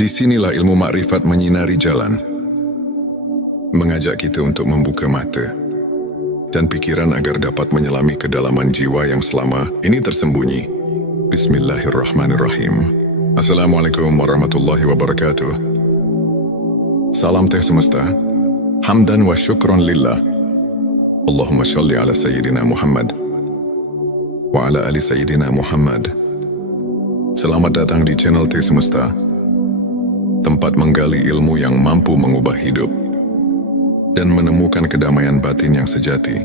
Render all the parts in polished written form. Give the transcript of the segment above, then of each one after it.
Disinilah ilmu makrifat menyinari jalan, mengajak kita untuk membuka mata dan pikiran agar dapat menyelami kedalaman jiwa yang selama ini tersembunyi. Bismillahirrahmanirrahim. Assalamualaikum warahmatullahi wabarakatuh. Salam teh semesta, hamdan wa syukron lillah. Allahumma sholli ala Sayyidina Muhammad wa ala ali Sayyidina Muhammad. Selamat datang di channel Teh Semesta, tempat menggali ilmu yang mampu mengubah hidup dan menemukan kedamaian batin yang sejati.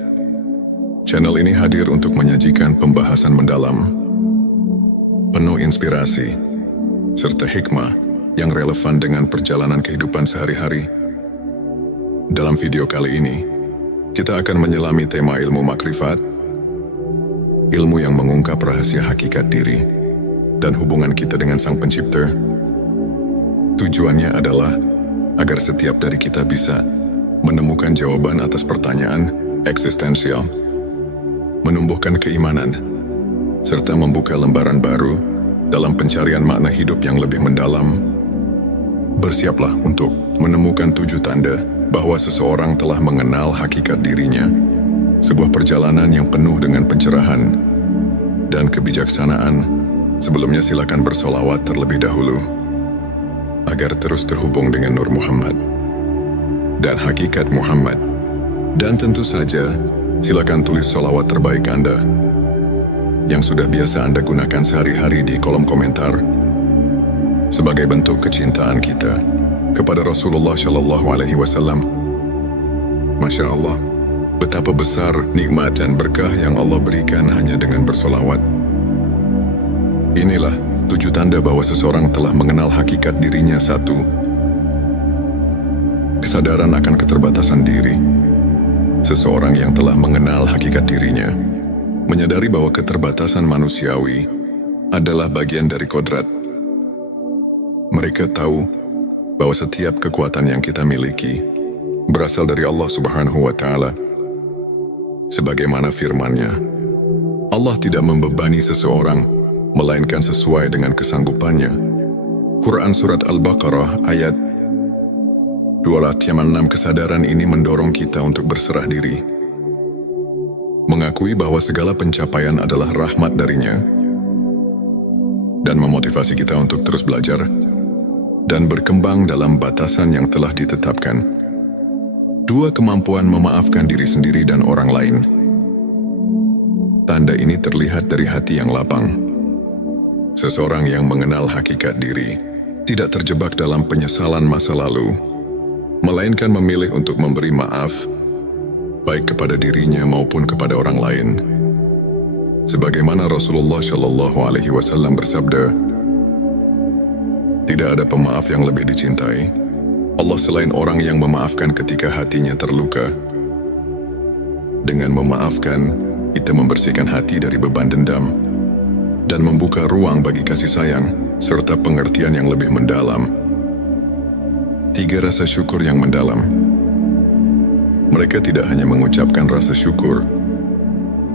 Channel ini hadir untuk menyajikan pembahasan mendalam, penuh inspirasi, serta hikmah yang relevan dengan perjalanan kehidupan sehari-hari. Dalam video kali ini, kita akan menyelami tema ilmu makrifat, ilmu yang mengungkap rahasia hakikat diri dan hubungan kita dengan Sang Pencipta. Tujuannya adalah agar setiap dari kita bisa menemukan jawaban atas pertanyaan eksistensial, menumbuhkan keimanan, serta membuka lembaran baru dalam pencarian makna hidup yang lebih mendalam. Bersiaplah untuk menemukan 7 tanda bahwa seseorang telah mengenal hakikat dirinya, sebuah perjalanan yang penuh dengan pencerahan dan kebijaksanaan. Sebelumnya silakan bersolawat terlebih dahulu agar terus terhubung dengan Nur Muhammad dan hakikat Muhammad. Dan tentu saja silakan tulis solawat terbaik Anda yang sudah biasa Anda gunakan sehari-hari di kolom komentar sebagai bentuk kecintaan kita kepada Rasulullah Shallallahu Alaihi Wasallam. Masya Allah, betapa besar nikmat dan berkah yang Allah berikan hanya dengan bersolawat. Inilah 7 tanda bahwa seseorang telah mengenal hakikat dirinya. 1. Kesadaran akan keterbatasan diri. Seseorang yang telah mengenal hakikat dirinya menyadari bahwa keterbatasan manusiawi adalah bagian dari kodrat. Mereka tahu bahwa setiap kekuatan yang kita miliki berasal dari Allah Subhanahu wa Ta'ala. Sebagaimana firman-Nya, Allah tidak membebani seseorang melainkan sesuai dengan kesanggupannya. Quran Surat Al-Baqarah ayat 206. Kesadaran ini mendorong kita untuk berserah diri, mengakui bahwa segala pencapaian adalah rahmat darinya, dan memotivasi kita untuk terus belajar dan berkembang dalam batasan yang telah ditetapkan. 2. Kemampuan memaafkan diri sendiri dan orang lain. Tanda ini terlihat dari hati yang lapang. Seseorang yang mengenal hakikat diri tidak terjebak dalam penyesalan masa lalu, melainkan memilih untuk memberi maaf, baik kepada dirinya maupun kepada orang lain. Sebagaimana Rasulullah Shallallahu Alaihi Wasallam bersabda, tidak ada pemaaf yang lebih dicintai Allah selain orang yang memaafkan ketika hatinya terluka. Dengan memaafkan, kita membersihkan hati dari beban dendam dan membuka ruang bagi kasih sayang serta pengertian yang lebih mendalam. 3. Rasa syukur yang mendalam. Mereka tidak hanya mengucapkan rasa syukur,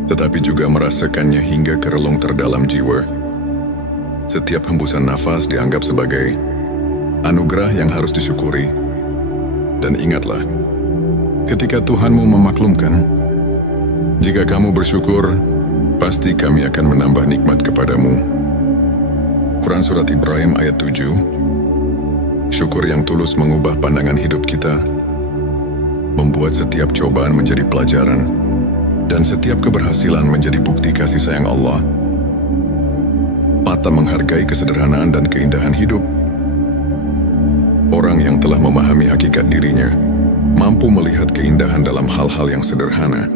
tetapi juga merasakannya hingga ke relung terdalam jiwa. Setiap hembusan nafas dianggap sebagai anugerah yang harus disyukuri. Dan ingatlah, ketika Tuhanmu memaklumkan, jika kamu bersyukur, pasti kami akan menambah nikmat kepadamu. Quran Surat Ibrahim ayat 7. Syukur yang tulus mengubah pandangan hidup kita, membuat setiap cobaan menjadi pelajaran, dan setiap keberhasilan menjadi bukti kasih sayang Allah. 4. Menghargai kesederhanaan dan keindahan hidup. Orang yang telah memahami hakikat dirinya mampu melihat keindahan dalam hal-hal yang sederhana.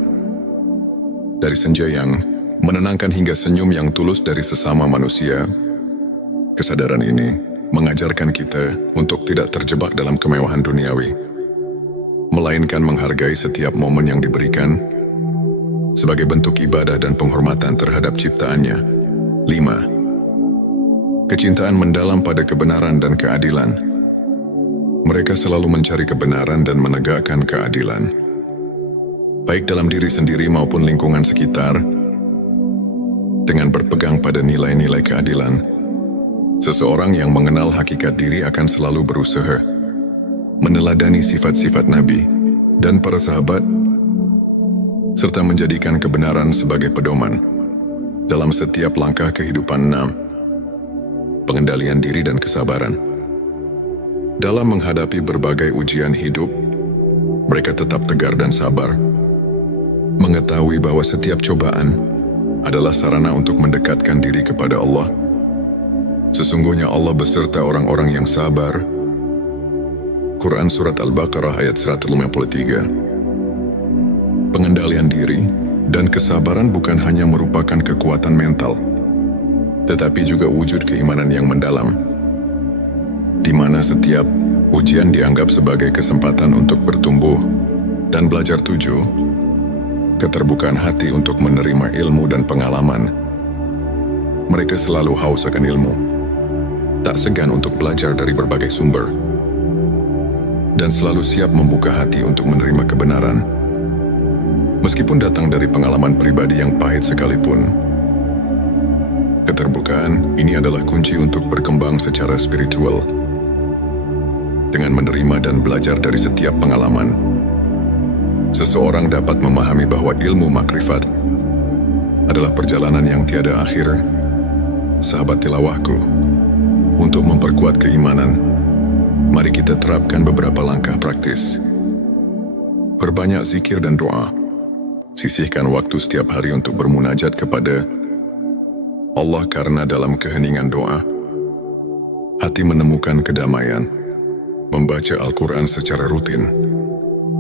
Dari senja yang menenangkan hingga senyum yang tulus dari sesama manusia. Kesadaran ini mengajarkan kita untuk tidak terjebak dalam kemewahan duniawi, melainkan menghargai setiap momen yang diberikan sebagai bentuk ibadah dan penghormatan terhadap ciptaannya. 5. Kecintaan mendalam pada kebenaran dan keadilan. Mereka selalu mencari kebenaran dan menegakkan keadilan, baik dalam diri sendiri maupun lingkungan sekitar. Dengan berpegang pada nilai-nilai keadilan, Seseorang yang mengenal hakikat diri akan selalu berusaha meneladani sifat-sifat Nabi dan para sahabat, serta menjadikan kebenaran sebagai pedoman dalam setiap langkah kehidupan. 6. Pengendalian diri dan kesabaran. Dalam menghadapi berbagai ujian hidup, mereka tetap tegar dan sabar, mengetahui bahwa setiap cobaan adalah sarana untuk mendekatkan diri kepada Allah. Sesungguhnya Allah beserta orang-orang yang sabar. Quran Surat Al-Baqarah ayat 153. Pengendalian diri dan kesabaran bukan hanya merupakan kekuatan mental, tetapi juga wujud keimanan yang mendalam, di mana setiap ujian dianggap sebagai kesempatan untuk bertumbuh dan belajar. 7. Keterbukaan hati untuk menerima ilmu dan pengalaman. Mereka selalu haus akan ilmu, tak segan untuk belajar dari berbagai sumber, dan selalu siap membuka hati untuk menerima kebenaran, meskipun datang dari pengalaman pribadi yang pahit sekalipun. Keterbukaan ini adalah kunci untuk berkembang secara spiritual. Dengan menerima dan belajar dari setiap pengalaman, seseorang dapat memahami bahwa ilmu makrifat adalah perjalanan yang tiada akhir. Sahabat tilawahku, untuk memperkuat keimanan, mari kita terapkan beberapa langkah praktis. Perbanyak zikir dan doa. Sisihkan waktu setiap hari untuk bermunajat kepada Allah, karena dalam keheningan doa, hati menemukan kedamaian. Membaca Al-Quran secara rutin.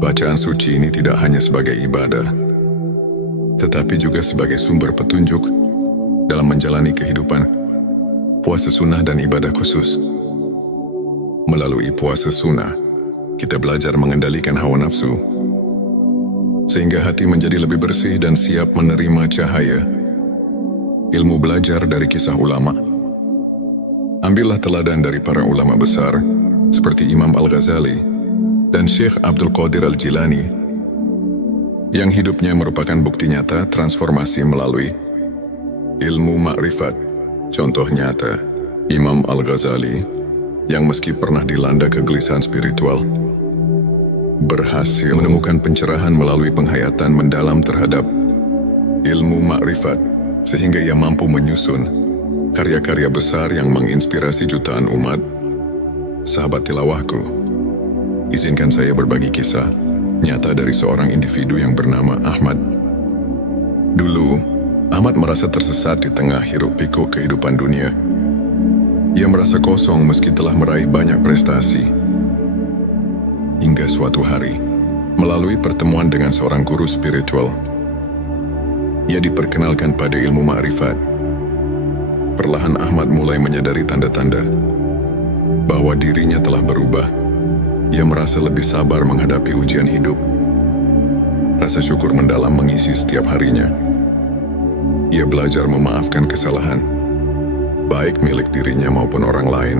Bacaan suci ini tidak hanya sebagai ibadah, tetapi juga sebagai sumber petunjuk dalam menjalani kehidupan. Puasa sunnah dan ibadah khusus. Melalui puasa sunnah, kita belajar mengendalikan hawa nafsu, sehingga hati menjadi lebih bersih dan siap menerima cahaya ilmu. Belajar dari kisah ulama. Ambillah teladan dari para ulama besar seperti Imam Al-Ghazali dan Syekh Abdul Qadir Al-Jilani, yang hidupnya merupakan bukti nyata transformasi melalui ilmu makrifat. Contoh nyata, Imam Al-Ghazali, yang meski pernah dilanda kegelisahan spiritual, berhasil menemukan pencerahan melalui penghayatan mendalam terhadap ilmu makrifat, sehingga ia mampu menyusun karya-karya besar yang menginspirasi jutaan umat. Sahabat tilawahku, izinkan saya berbagi kisah nyata dari seorang individu yang bernama Ahmad. Dulu, Ahmad merasa tersesat di tengah hiruk-pikuk kehidupan dunia. Ia merasa kosong meski telah meraih banyak prestasi. Hingga suatu hari, melalui pertemuan dengan seorang guru spiritual, ia diperkenalkan pada ilmu makrifat. Perlahan Ahmad mulai menyadari tanda-tanda bahwa dirinya telah berubah. Ia merasa lebih sabar menghadapi ujian hidup. Rasa syukur mendalam mengisi setiap harinya. Ia belajar memaafkan kesalahan, baik milik dirinya maupun orang lain.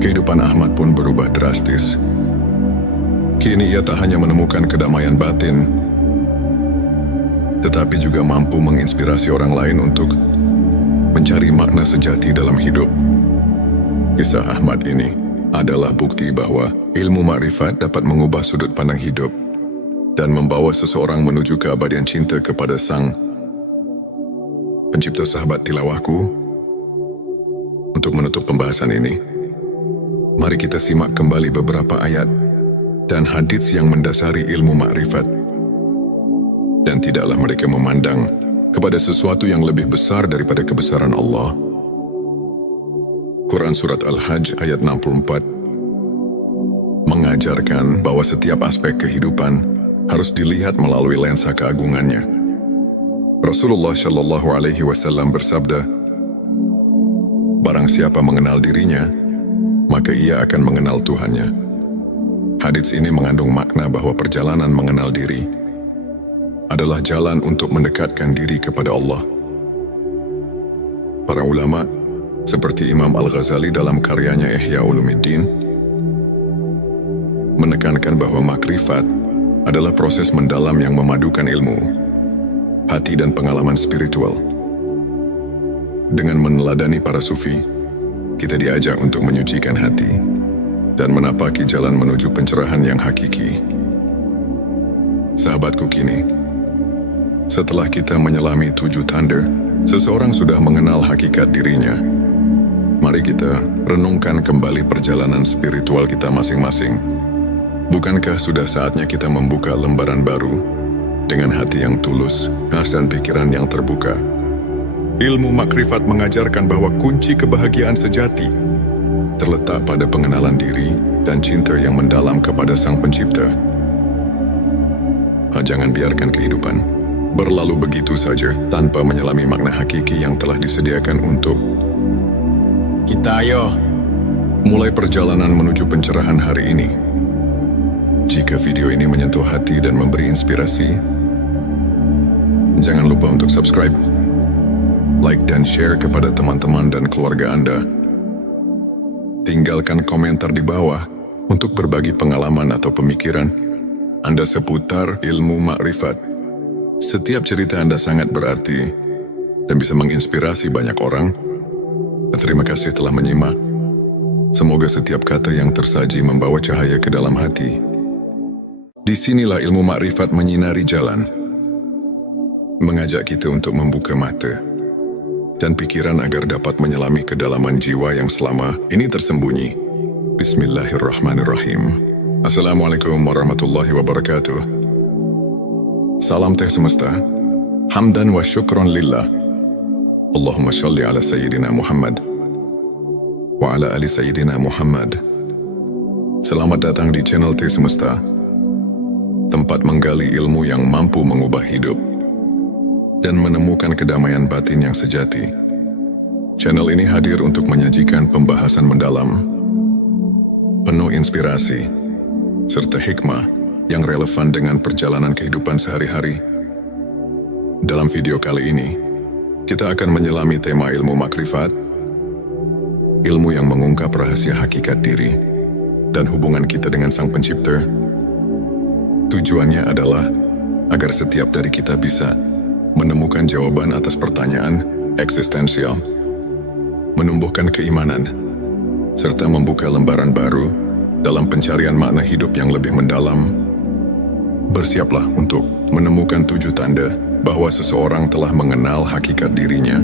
Kehidupan Ahmad pun berubah drastis. Kini ia tak hanya menemukan kedamaian batin, tetapi juga mampu menginspirasi orang lain untuk mencari makna sejati dalam hidup. Kisah Ahmad ini adalah bukti bahwa ilmu makrifat dapat mengubah sudut pandang hidup dan membawa seseorang menuju keabadian cinta kepada Sang Pencipta. Sahabat tilawahku, untuk menutup pembahasan ini, mari kita simak kembali beberapa ayat dan hadits yang mendasari ilmu makrifat. Dan tidaklah mereka memandang kepada sesuatu yang lebih besar daripada kebesaran Allah. Quran Surat Al-Hajj ayat 64 mengajarkan bahwa setiap aspek kehidupan harus dilihat melalui lensa keagungannya. Rasulullah Shallallahu Alaihi Wasallam bersabda, "Barang siapa mengenal dirinya, maka ia akan mengenal Tuhannya." Hadits ini mengandung makna bahwa perjalanan mengenal diri adalah jalan untuk mendekatkan diri kepada Allah. Para ulama seperti Imam Al-Ghazali dalam karyanya Ihya Ulumuddin menekankan bahwa makrifat adalah proses mendalam yang memadukan ilmu, hati dan pengalaman spiritual. Dengan meneladani para sufi, kita diajak untuk menyucikan hati dan menapaki jalan menuju pencerahan yang hakiki. Sahabatku kini, setelah kita menyelami 7 tanda, seseorang sudah mengenal hakikat dirinya. Mari kita renungkan kembali perjalanan spiritual kita masing-masing. Bukankah sudah saatnya kita membuka lembaran baru dengan hati yang tulus, ikhlas dan pikiran yang terbuka? Ilmu makrifat mengajarkan bahwa kunci kebahagiaan sejati terletak pada pengenalan diri dan cinta yang mendalam kepada Sang Pencipta. Jangan biarkan kehidupan berlalu begitu saja tanpa menyelami makna hakiki yang telah disediakan untuk kita. Ayo mulai perjalanan menuju pencerahan hari ini. Jika video ini menyentuh hati dan memberi inspirasi, jangan lupa untuk subscribe, like dan share kepada teman-teman dan keluarga Anda. Tinggalkan komentar di bawah untuk berbagi pengalaman atau pemikiran Anda seputar ilmu makrifat. Setiap cerita Anda sangat berarti dan bisa menginspirasi banyak orang. Terima kasih telah menyimak. Semoga setiap kata yang tersaji membawa cahaya ke dalam hati. Disinilah ilmu makrifat menyinari jalan, mengajak kita untuk membuka mata dan pikiran agar dapat menyelami kedalaman jiwa yang selama ini tersembunyi. Bismillahirrahmanirrahim. Assalamualaikum warahmatullahi wabarakatuh. Salam teh semesta. Hamdan wa syukron lillah. Allahumma sholli ala sayyidina Muhammad wa ala ali sayyidina Muhammad. Selamat datang di channel Teh Semesta, tempat menggali ilmu yang mampu mengubah hidup dan menemukan kedamaian batin yang sejati. Channel ini hadir untuk menyajikan pembahasan mendalam, penuh inspirasi, serta hikmah yang relevan dengan perjalanan kehidupan sehari-hari. Dalam video kali ini, kita akan menyelami tema ilmu makrifat, ilmu yang mengungkap rahasia hakikat diri dan hubungan kita dengan Sang Pencipta. Tujuannya adalah agar setiap dari kita bisa menemukan jawaban atas pertanyaan eksistensial, menumbuhkan keimanan, serta membuka lembaran baru dalam pencarian makna hidup yang lebih mendalam. Bersiaplah untuk menemukan 7 tanda bahwa seseorang telah mengenal hakikat dirinya.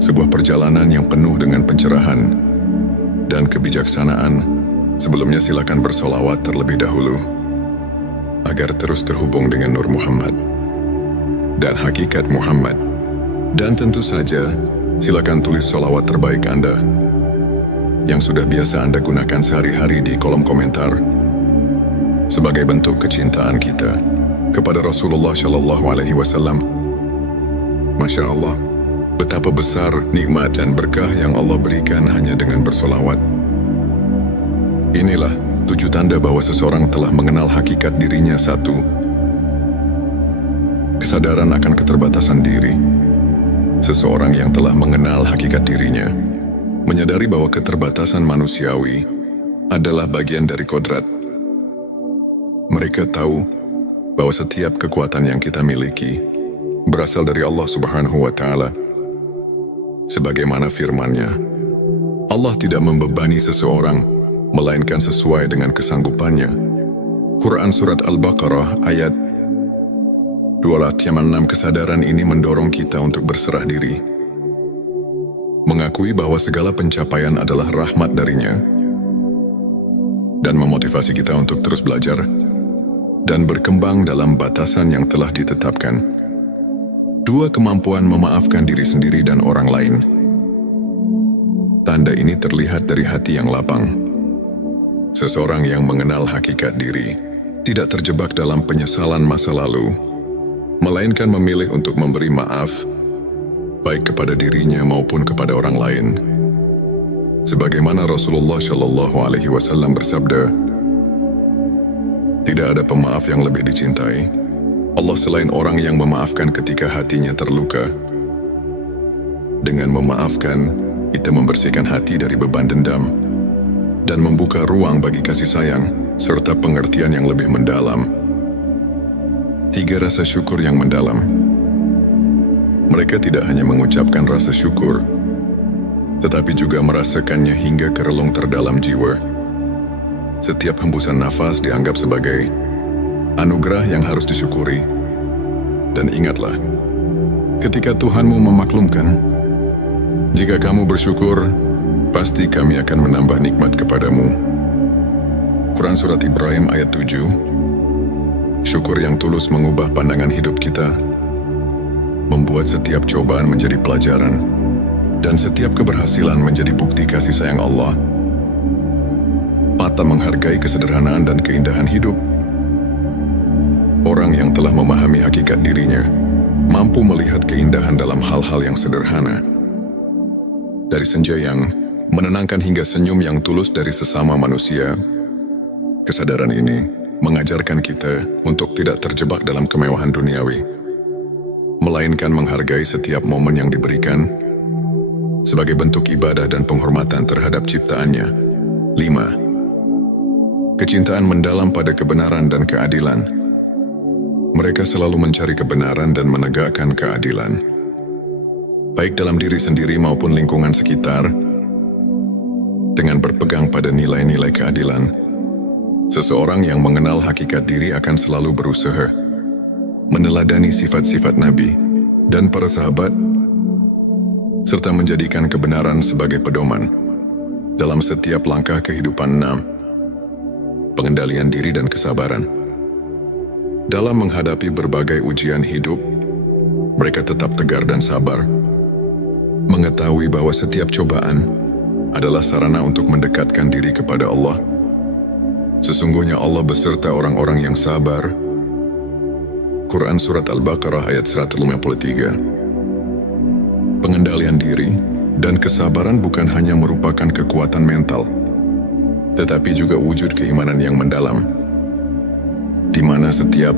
Sebuah perjalanan yang penuh dengan pencerahan dan kebijaksanaan. Sebelumnya silakan bersolawat terlebih dahulu agar terus terhubung dengan Nur Muhammad dan hakikat Muhammad. Dan tentu saja, silakan tulis solawat terbaik Anda yang sudah biasa Anda gunakan sehari-hari di kolom komentar sebagai bentuk kecintaan kita kepada Rasulullah Shallallahu Alaihi Wasallam. Masya Allah, betapa besar nikmat dan berkah yang Allah berikan hanya dengan bersolawat. Inilah 7 tanda bahwa seseorang telah mengenal hakikat dirinya. 1. Kesadaran akan keterbatasan diri. Seseorang yang telah mengenal hakikat dirinya menyadari bahwa keterbatasan manusiawi adalah bagian dari kodrat. Mereka tahu bahwa setiap kekuatan yang kita miliki berasal dari Allah Subhanahu wa Ta'ala. Sebagaimana firman-Nya, Allah tidak membebani seseorang melainkan sesuai dengan kesanggupannya. Quran Surat Al-Baqarah ayat 206. Kesadaran ini mendorong kita untuk berserah diri, mengakui bahwa segala pencapaian adalah rahmat darinya, dan memotivasi kita untuk terus belajar dan berkembang dalam batasan yang telah ditetapkan. 2. Kemampuan memaafkan diri sendiri dan orang lain. Tanda ini terlihat dari hati yang lapang. Seseorang yang mengenal hakikat diri tidak terjebak dalam penyesalan masa lalu, melainkan memilih untuk memberi maaf, baik kepada dirinya maupun kepada orang lain. Sebagaimana Rasulullah Shallallahu Alaihi Wasallam bersabda, tidak ada pemaaf yang lebih dicintai Allah selain orang yang memaafkan ketika hatinya terluka. Dengan memaafkan, kita membersihkan hati dari beban dendam dan membuka ruang bagi kasih sayang serta pengertian yang lebih mendalam. 3. Rasa syukur yang mendalam. Mereka tidak hanya mengucapkan rasa syukur, tetapi juga merasakannya hingga ke relung terdalam jiwa. Setiap hembusan nafas dianggap sebagai anugerah yang harus disyukuri. Dan ingatlah, ketika Tuhanmu memaklumkan, jika kamu bersyukur, pasti kami akan menambah nikmat kepadamu. Quran Surat Ibrahim ayat 7. Syukur yang tulus mengubah pandangan hidup kita, membuat setiap cobaan menjadi pelajaran, dan setiap keberhasilan menjadi bukti kasih sayang Allah. Mata menghargai kesederhanaan dan keindahan hidup. Orang yang telah memahami hakikat dirinya, mampu melihat keindahan dalam hal-hal yang sederhana. Dari senja yang menenangkan hingga senyum yang tulus dari sesama manusia, kesadaran ini mengajarkan kita untuk tidak terjebak dalam kemewahan duniawi, melainkan menghargai setiap momen yang diberikan sebagai bentuk ibadah dan penghormatan terhadap ciptaannya. 5. Kecintaan mendalam pada kebenaran dan keadilan. Mereka selalu mencari kebenaran dan menegakkan keadilan, baik dalam diri sendiri maupun lingkungan sekitar. Dengan berpegang pada nilai-nilai keadilan, seseorang yang mengenal hakikat diri akan selalu berusaha meneladani sifat-sifat Nabi dan para sahabat, serta menjadikan kebenaran sebagai pedoman dalam setiap langkah kehidupan. 6. Pengendalian diri dan kesabaran. Dalam menghadapi berbagai ujian hidup, mereka tetap tegar dan sabar, mengetahui bahwa setiap cobaan adalah sarana untuk mendekatkan diri kepada Allah. Sesungguhnya Allah beserta orang-orang yang sabar. Quran Surat Al-Baqarah ayat 153. Pengendalian diri dan kesabaran bukan hanya merupakan kekuatan mental, tetapi juga wujud keimanan yang mendalam, di mana setiap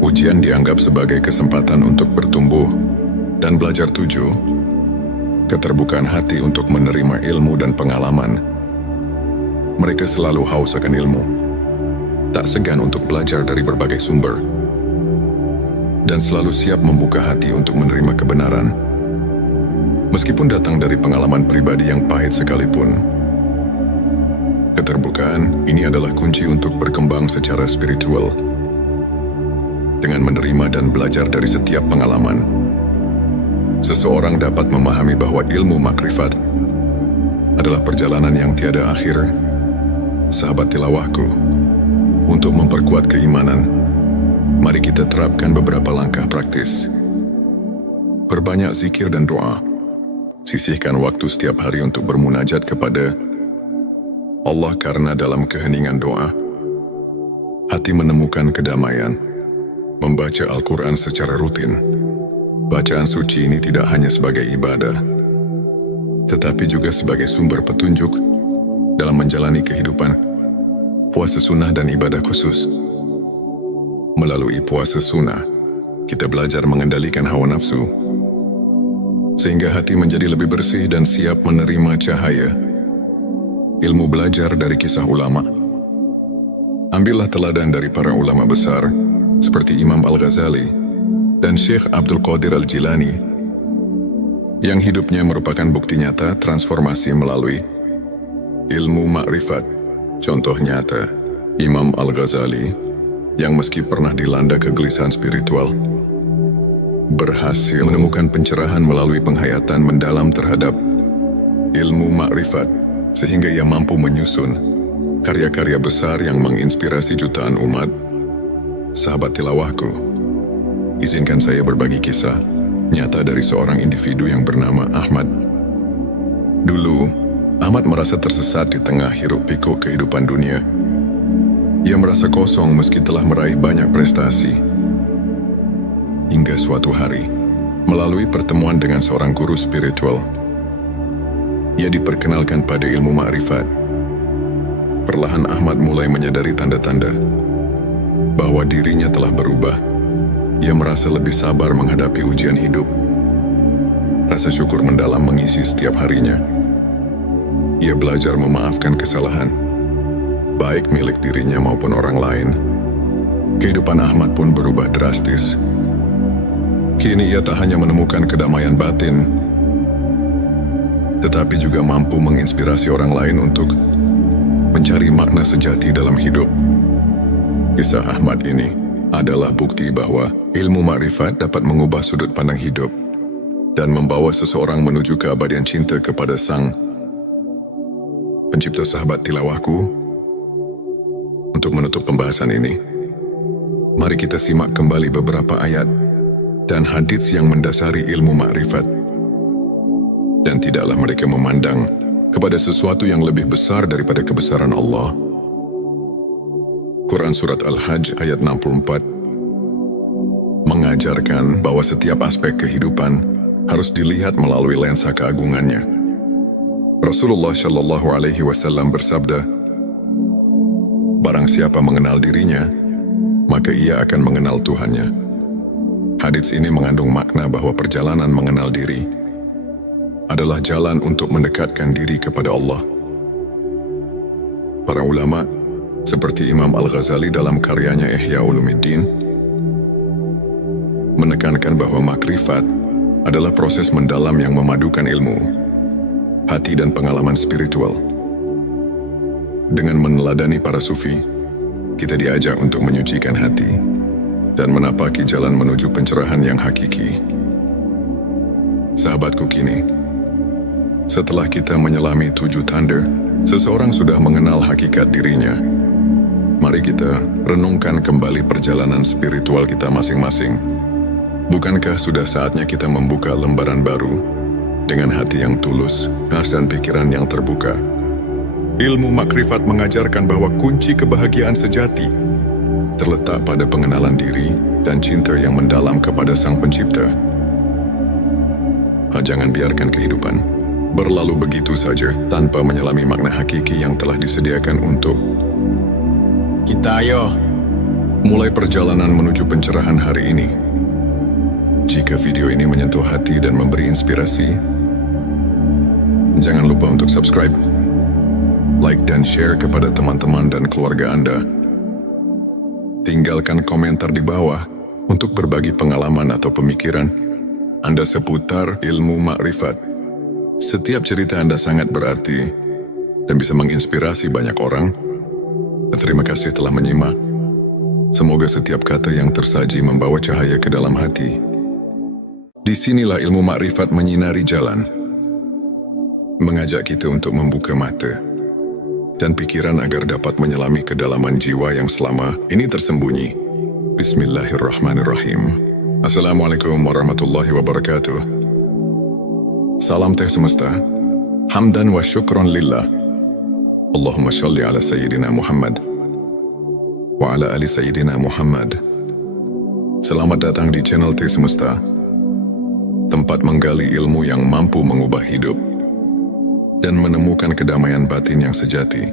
ujian dianggap sebagai kesempatan untuk bertumbuh dan belajar. 7. Keterbukaan hati untuk menerima ilmu dan pengalaman. Mereka selalu haus akan ilmu, tak segan untuk belajar dari berbagai sumber, dan selalu siap membuka hati untuk menerima kebenaran, meskipun datang dari pengalaman pribadi yang pahit sekalipun. Keterbukaan ini adalah kunci untuk berkembang secara spiritual. Dengan menerima dan belajar dari setiap pengalaman, seseorang dapat memahami bahwa ilmu makrifat adalah perjalanan yang tiada akhir. Sahabat tilawahku, untuk memperkuat keimanan, mari kita terapkan beberapa langkah praktis. Perbanyak zikir dan doa. Sisihkan waktu setiap hari untuk bermunajat kepada Allah, karena dalam keheningan doa, hati menemukan kedamaian. Membaca Al-Quran secara rutin. Bacaan suci ini tidak hanya sebagai ibadah, tetapi juga sebagai sumber petunjuk dalam menjalani kehidupan. Puasa sunnah dan ibadah khusus. Melalui puasa sunnah, kita belajar mengendalikan hawa nafsu, sehingga hati menjadi lebih bersih dan siap menerima cahaya ilmu. Belajar dari kisah ulama. Ambillah teladan dari para ulama besar, seperti Imam Al-Ghazali dan Syekh Abdul Qadir Al-Jilani, yang hidupnya merupakan bukti nyata transformasi melalui ilmu makrifat. Contoh nyata, Imam Al-Ghazali, yang meski pernah dilanda kegelisahan spiritual, berhasil menemukan pencerahan melalui penghayatan mendalam terhadap ilmu makrifat, sehingga ia mampu menyusun karya-karya besar yang menginspirasi jutaan umat. Sahabat tilawahku, izinkan saya berbagi kisah nyata dari seorang individu yang bernama Ahmad. Dulu, Ahmad merasa tersesat di tengah hiruk-pikuk kehidupan dunia. Ia merasa kosong meski telah meraih banyak prestasi. Hingga suatu hari, melalui pertemuan dengan seorang guru spiritual, ia diperkenalkan pada ilmu makrifat. Perlahan Ahmad mulai menyadari tanda-tanda bahwa dirinya telah berubah. Ia merasa lebih sabar menghadapi ujian hidup. Rasa syukur mendalam mengisi setiap harinya. Ia belajar memaafkan kesalahan, baik milik dirinya maupun orang lain. Kehidupan Ahmad pun berubah drastis. Kini ia tak hanya menemukan kedamaian batin, tetapi juga mampu menginspirasi orang lain untuk mencari makna sejati dalam hidup. Kisah Ahmad ini adalah bukti bahwa ilmu makrifat dapat mengubah sudut pandang hidup dan membawa seseorang menuju keabadian cinta kepada Sang Pencipta. Sahabat tilawahku, untuk menutup pembahasan ini, mari kita simak kembali beberapa ayat dan hadits yang mendasari ilmu makrifat. Dan tidaklah mereka memandang kepada sesuatu yang lebih besar daripada kebesaran Allah. Quran Surat Al-Hajj ayat 64 mengajarkan bahwa setiap aspek kehidupan harus dilihat melalui lensa keagungannya. Rasulullah Shallallahu Alaihi Wasallam bersabda, "Barang siapa mengenal dirinya, maka ia akan mengenal Tuhannya." Hadits ini mengandung makna bahwa perjalanan mengenal diri adalah jalan untuk mendekatkan diri kepada Allah. Para ulama, seperti Imam Al-Ghazali dalam karyanya Ihya Ulumuddin, menekankan bahwa makrifat adalah proses mendalam yang memadukan ilmu, hati dan pengalaman spiritual. Dengan meneladani para sufi, kita diajak untuk menyucikan hati dan menapaki jalan menuju pencerahan yang hakiki. Sahabatku, kini setelah kita menyelami 7 tanda, seseorang sudah mengenal hakikat dirinya. Mari kita renungkan kembali perjalanan spiritual kita masing-masing. Bukankah sudah saatnya kita membuka lembaran baru dengan hati yang tulus, dan pikiran yang terbuka? Ilmu makrifat mengajarkan bahwa kunci kebahagiaan sejati terletak pada pengenalan diri dan cinta yang mendalam kepada Sang Pencipta. Jangan biarkan kehidupan berlalu begitu saja tanpa menyelami makna hakiki yang telah disediakan untuk kita. Ayo mulai perjalanan menuju pencerahan hari ini. Jika video ini menyentuh hati dan memberi inspirasi, jangan lupa untuk subscribe, like dan share kepada teman-teman dan keluarga Anda. Tinggalkan komentar di bawah untuk berbagi pengalaman atau pemikiran Anda seputar ilmu makrifat. Setiap cerita Anda sangat berarti dan bisa menginspirasi banyak orang. Terima kasih telah menyimak. Semoga setiap kata yang tersaji membawa cahaya ke dalam hati. Disinilah ilmu makrifat menyinari jalan, mengajak kita untuk membuka mata dan pikiran agar dapat menyelami kedalaman jiwa yang selama ini tersembunyi. Bismillahirrahmanirrahim. Assalamualaikum warahmatullahi wabarakatuh. Salam teh semesta, hamdan wa syukron lillah. Allahumma sholli ala Sayyidina Muhammad wa ala ali Sayyidina Muhammad. Selamat datang di channel Teh Semesta, tempat menggali ilmu yang mampu mengubah hidup dan menemukan kedamaian batin yang sejati.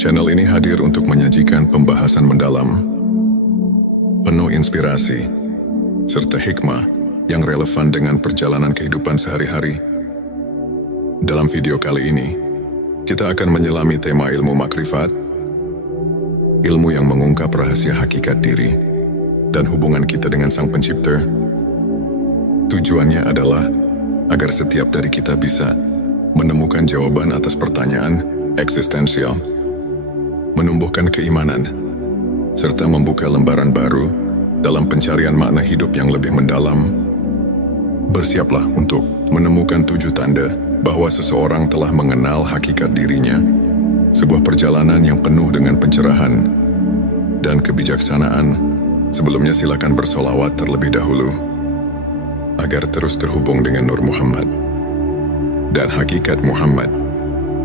Channel ini hadir untuk menyajikan pembahasan mendalam, penuh inspirasi, serta hikmah yang relevan dengan perjalanan kehidupan sehari-hari. Dalam video kali ini, kita akan menyelami tema ilmu makrifat, ilmu yang mengungkap rahasia hakikat diri dan hubungan kita dengan Sang Pencipta. Tujuannya adalah agar setiap dari kita bisa menemukan jawaban atas pertanyaan eksistensial, menumbuhkan keimanan, serta membuka lembaran baru dalam pencarian makna hidup yang lebih mendalam. Bersiaplah untuk menemukan 7 tanda bahwa seseorang telah mengenal hakikat dirinya, sebuah perjalanan yang penuh dengan pencerahan dan kebijaksanaan. Sebelumnya silakan bersolawat terlebih dahulu, agar terus terhubung dengan Nur Muhammad dan hakikat Muhammad.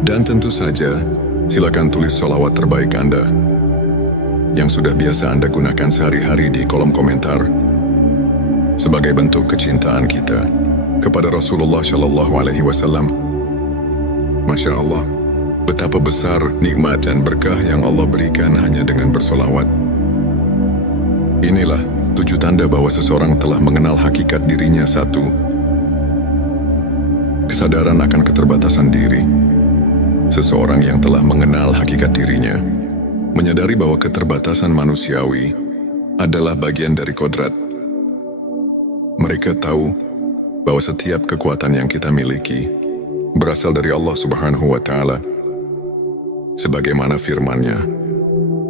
Dan tentu saja, silakan tulis solawat terbaik Anda yang sudah biasa Anda gunakan sehari-hari di kolom komentar, sebagai bentuk kecintaan kita kepada Rasulullah Shallallahu Alaihi Wasallam. Masya Allah, betapa besar nikmat dan berkah yang Allah berikan hanya dengan bersolawat. Inilah 7 tanda bahwa seseorang telah mengenal hakikat dirinya. 1. Kesadaran akan keterbatasan diri. Seseorang yang telah mengenal hakikat dirinya menyadari bahwa keterbatasan manusiawi adalah bagian dari kodrat. Mereka tahu bahwa setiap kekuatan yang kita miliki berasal dari Allah Subhanahu wa Ta'ala. Sebagaimana firman-Nya,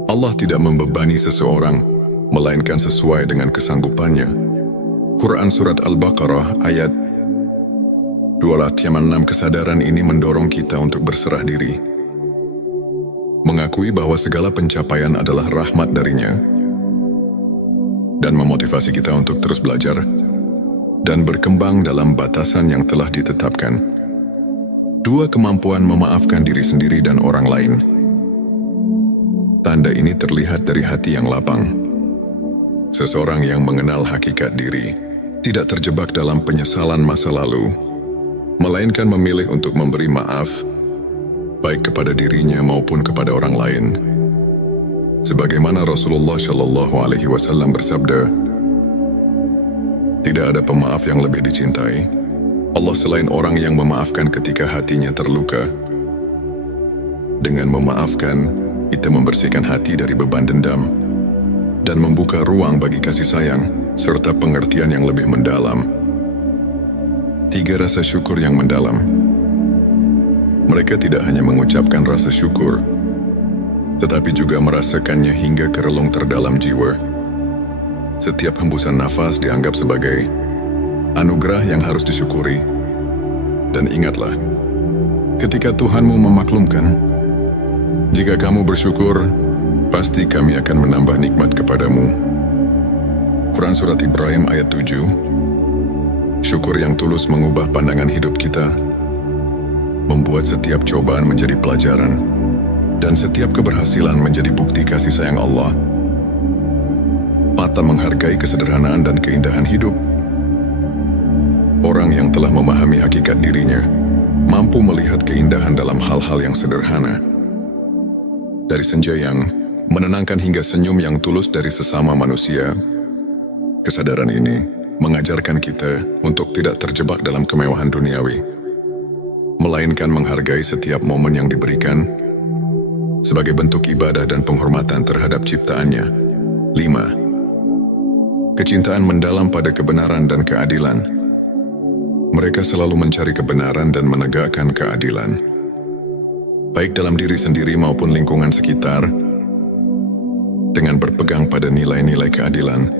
Allah tidak membebani seseorang, melainkan sesuai dengan kesanggupannya. Quran Surat Al-Baqarah ayat 286. Kesadaran ini mendorong kita untuk berserah diri, mengakui bahwa segala pencapaian adalah rahmat darinya, dan memotivasi kita untuk terus belajar dan berkembang dalam batasan yang telah ditetapkan. 2. Kemampuan memaafkan diri sendiri dan orang lain. Tanda ini terlihat dari hati yang lapang. Seseorang yang mengenal hakikat diri tidak terjebak dalam penyesalan masa lalu, melainkan memilih untuk memberi maaf, baik kepada dirinya maupun kepada orang lain. Sebagaimana Rasulullah Shallallahu Alaihi Wasallam bersabda, tidak ada pemaaf yang lebih dicintai Allah selain orang yang memaafkan ketika hatinya terluka. Dengan memaafkan, kita membersihkan hati dari beban dendam dan membuka ruang bagi kasih sayang serta pengertian yang lebih mendalam. 3. Rasa syukur yang mendalam. Mereka tidak hanya mengucapkan rasa syukur, tetapi juga merasakannya hingga ke relung terdalam jiwa. Setiap hembusan nafas dianggap sebagai anugerah yang harus disyukuri. Dan ingatlah, ketika Tuhanmu memaklumkan, jika kamu bersyukur, pasti kami akan menambah nikmat kepadamu. Quran Surat Ibrahim ayat 7. Syukur yang tulus mengubah pandangan hidup kita, membuat setiap cobaan menjadi pelajaran, dan setiap keberhasilan menjadi bukti kasih sayang Allah. Mata menghargai kesederhanaan dan keindahan hidup. Orang yang telah memahami hakikat dirinya mampu melihat keindahan dalam hal-hal yang sederhana. Dari senja yang menenangkan hingga senyum yang tulus dari sesama manusia. Kesadaran ini mengajarkan kita untuk tidak terjebak dalam kemewahan duniawi, melainkan menghargai setiap momen yang diberikan sebagai bentuk ibadah dan penghormatan terhadap ciptaannya. 5. Kecintaan mendalam pada kebenaran dan keadilan. Mereka selalu mencari kebenaran dan menegakkan keadilan, baik dalam diri sendiri maupun lingkungan sekitar. Dengan berpegang pada nilai-nilai keadilan,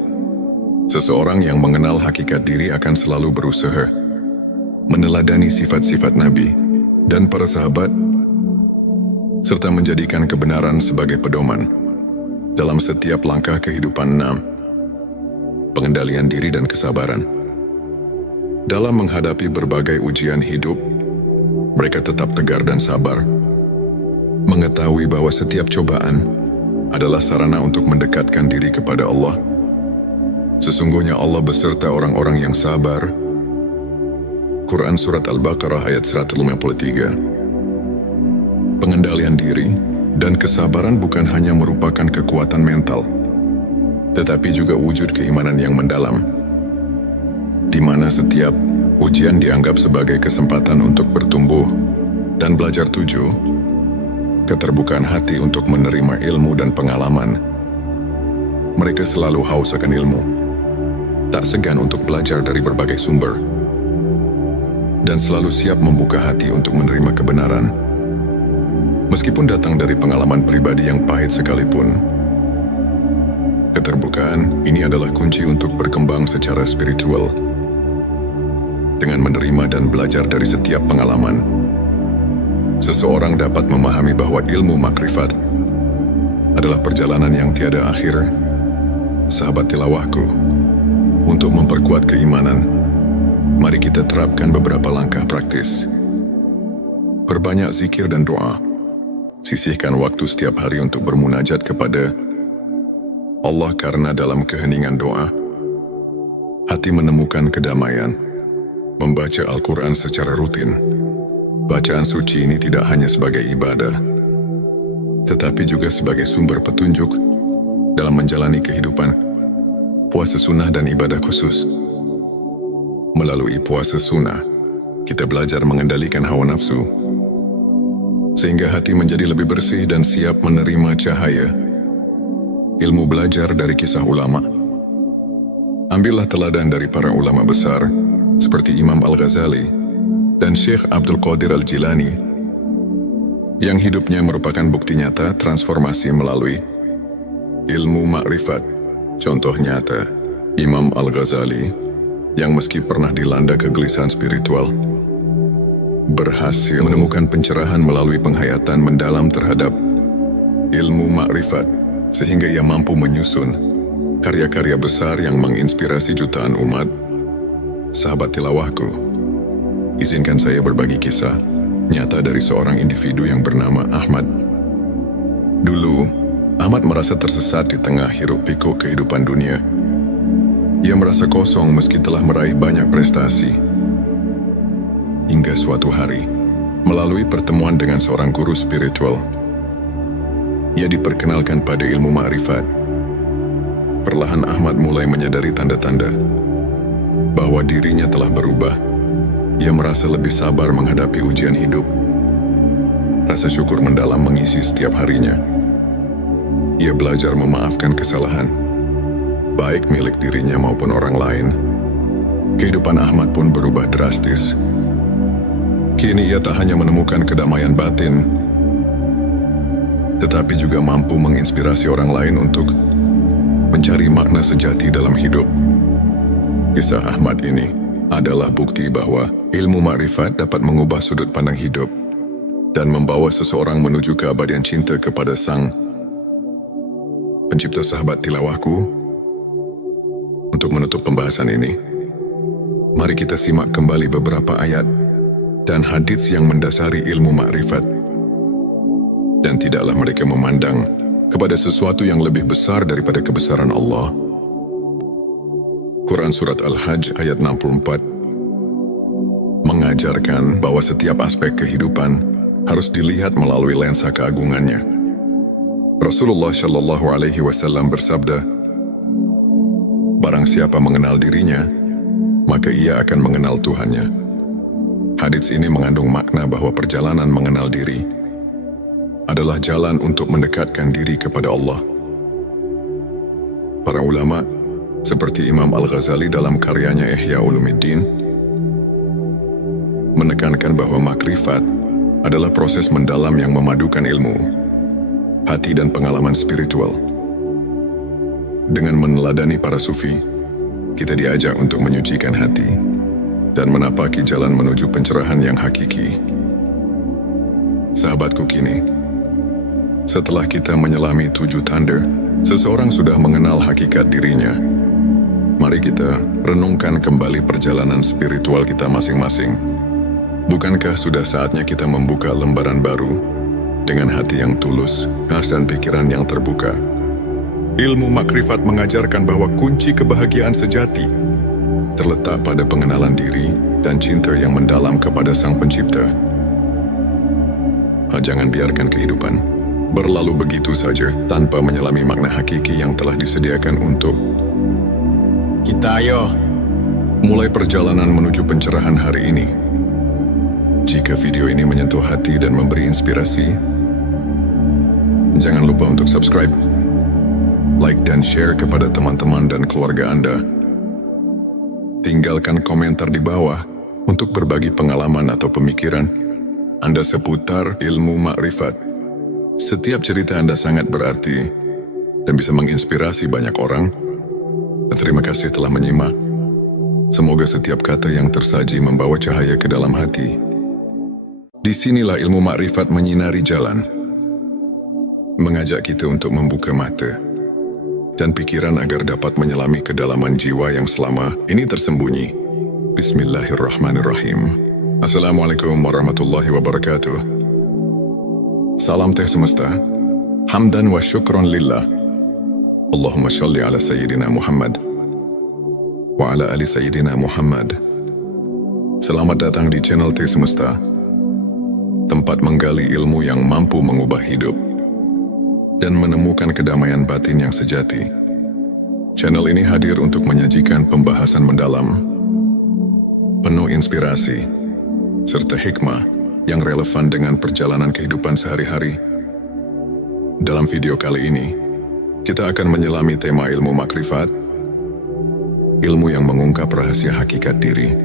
seseorang yang mengenal hakikat diri akan selalu berusaha meneladani sifat-sifat Nabi dan para sahabat, serta menjadikan kebenaran sebagai pedoman dalam setiap langkah kehidupan. 6. Pengendalian diri dan kesabaran. Dalam menghadapi berbagai ujian hidup, mereka tetap tegar dan sabar, mengetahui bahwa setiap cobaan adalah sarana untuk mendekatkan diri kepada Allah. Sesungguhnya Allah beserta orang-orang yang sabar. Quran Surat Al-Baqarah ayat 153. Pengendalian diri dan kesabaran bukan hanya merupakan kekuatan mental, tetapi juga wujud keimanan yang mendalam, di mana setiap ujian dianggap sebagai kesempatan untuk bertumbuh dan belajar. 7. Keterbukaan hati untuk menerima ilmu dan pengalaman. Mereka selalu haus akan ilmu, tak segan untuk belajar dari berbagai sumber, dan selalu siap membuka hati untuk menerima kebenaran, meskipun datang dari pengalaman pribadi yang pahit sekalipun. Keterbukaan ini adalah kunci untuk berkembang secara spiritual. Dengan menerima dan belajar dari setiap pengalaman, seseorang dapat memahami bahwa ilmu makrifat adalah perjalanan yang tiada akhir. Sahabat tilawahku, untuk memperkuat keimanan, mari kita terapkan beberapa langkah praktis. Perbanyak zikir dan doa. Sisihkan waktu setiap hari untuk bermunajat kepada Allah, karena dalam keheningan doa, hati menemukan kedamaian. Membaca Al-Quran secara rutin. Bacaan suci ini tidak hanya sebagai ibadah, tetapi juga sebagai sumber petunjuk dalam menjalani kehidupan. Puasa sunnah dan ibadah khusus. Melalui puasa sunnah, kita belajar mengendalikan hawa nafsu, sehingga hati menjadi lebih bersih dan siap menerima cahaya ilmu. Belajar dari kisah ulama. Ambillah teladan dari para ulama besar seperti Imam Al-Ghazali, dan Syekh Abdul Qadir Al-Jilani, yang hidupnya merupakan bukti nyata transformasi melalui ilmu makrifat. Contoh nyata, Imam Al-Ghazali, yang meski pernah dilanda kegelisahan spiritual, berhasil menemukan pencerahan melalui penghayatan mendalam terhadap ilmu makrifat, sehingga ia mampu menyusun karya-karya besar yang menginspirasi jutaan umat. Sahabat tilawahku, izinkan saya berbagi kisah nyata dari seorang individu yang bernama Ahmad. Dulu, Ahmad merasa tersesat di tengah hiruk-pikuk kehidupan dunia. Ia merasa kosong meski telah meraih banyak prestasi. Hingga suatu hari, melalui pertemuan dengan seorang guru spiritual, ia diperkenalkan pada ilmu makrifat. Perlahan Ahmad mulai menyadari tanda-tanda bahwa dirinya telah berubah. Ia merasa lebih sabar menghadapi ujian hidup. Rasa syukur mendalam mengisi setiap harinya. Ia belajar memaafkan kesalahan, baik milik dirinya maupun orang lain. Kehidupan Ahmad pun berubah drastis. Kini ia tak hanya menemukan kedamaian batin, tetapi juga mampu menginspirasi orang lain untuk mencari makna sejati dalam hidup. Kisah Ahmad ini adalah bukti bahwa ilmu makrifat dapat mengubah sudut pandang hidup dan membawa seseorang menuju keabadian cinta kepada Sang Pencipta. Sahabat tilawahku, untuk menutup pembahasan ini, mari kita simak kembali beberapa ayat dan hadits yang mendasari ilmu makrifat. Dan tidaklah mereka memandang kepada sesuatu yang lebih besar daripada kebesaran Allah. Quran Surat Al-Hajj ayat 64 mengajarkan bahwa setiap aspek kehidupan harus dilihat melalui lensa keagungannya. Rasulullah Shallallahu Alaihi Wasallam bersabda, "Barang siapa mengenal dirinya, maka ia akan mengenal Tuhannya." Hadits ini mengandung makna bahwa perjalanan mengenal diri adalah jalan untuk mendekatkan diri kepada Allah. Para ulama seperti Imam Al-Ghazali dalam karyanya Ihya Ulumuddin menekankan bahwa makrifat adalah proses mendalam yang memadukan ilmu, hati dan pengalaman spiritual. Dengan meneladani para sufi, kita diajak untuk menyucikan hati dan menapaki jalan menuju pencerahan yang hakiki. Sahabatku, kini setelah kita menyelami 7 tanda, seseorang sudah mengenal hakikat dirinya. Mari kita renungkan kembali perjalanan spiritual kita masing-masing. Bukankah sudah saatnya kita membuka lembaran baru dengan hati yang tulus, khas dan pikiran yang terbuka? Ilmu makrifat mengajarkan bahwa kunci kebahagiaan sejati terletak pada pengenalan diri dan cinta yang mendalam kepada Sang Pencipta. Jangan biarkan kehidupan berlalu begitu saja tanpa menyelami makna hakiki yang telah disediakan untuk kita. Ayo mulai perjalanan menuju pencerahan hari ini. Jika video ini menyentuh hati dan memberi inspirasi, jangan lupa untuk subscribe, like dan share kepada teman-teman dan keluarga Anda. Tinggalkan komentar di bawah untuk berbagi pengalaman atau pemikiran Anda seputar ilmu makrifat. Setiap cerita Anda sangat berarti dan bisa menginspirasi banyak orang. Terima kasih telah menyimak. Semoga setiap kata yang tersaji membawa cahaya ke dalam hati. Disinilah ilmu makrifat menyinari jalan, mengajak kita untuk membuka mata dan pikiran agar dapat menyelami kedalaman jiwa yang selama ini tersembunyi. Bismillahirrahmanirrahim. Assalamualaikum warahmatullahi wabarakatuh. Salam teh semesta. Hamdan wa syukron lillah. Allahumma sholli ala Sayyidina Muhammad wa ala ali Sayyidina Muhammad. Selamat datang di channel Teh Semesta, tempat menggali ilmu yang mampu mengubah hidup dan menemukan kedamaian batin yang sejati. Channel ini hadir untuk menyajikan pembahasan mendalam, penuh inspirasi, serta hikmah yang relevan dengan perjalanan kehidupan sehari-hari. Dalam video kali ini, kita akan menyelami tema ilmu makrifat, ilmu yang mengungkap rahasia hakikat diri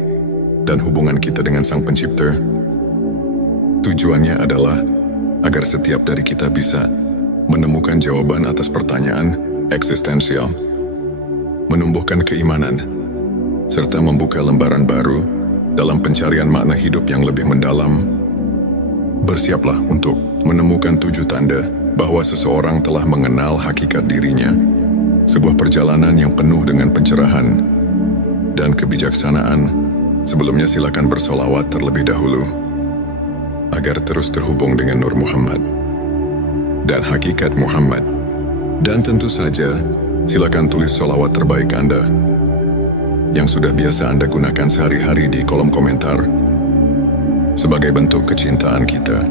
dan hubungan kita dengan Sang Pencipta. Tujuannya adalah agar setiap dari kita bisa menemukan jawaban atas pertanyaan eksistensial, menumbuhkan keimanan, serta membuka lembaran baru dalam pencarian makna hidup yang lebih mendalam. Bersiaplah untuk menemukan 7 tanda bahwa seseorang telah mengenal hakikat dirinya, sebuah perjalanan yang penuh dengan pencerahan dan kebijaksanaan. Sebelumnya silakan bersolawat terlebih dahulu agar terus terhubung dengan Nur Muhammad dan hakikat Muhammad. Dan tentu saja silakan tulis solawat terbaik Anda yang sudah biasa Anda gunakan sehari-hari di kolom komentar sebagai bentuk kecintaan kita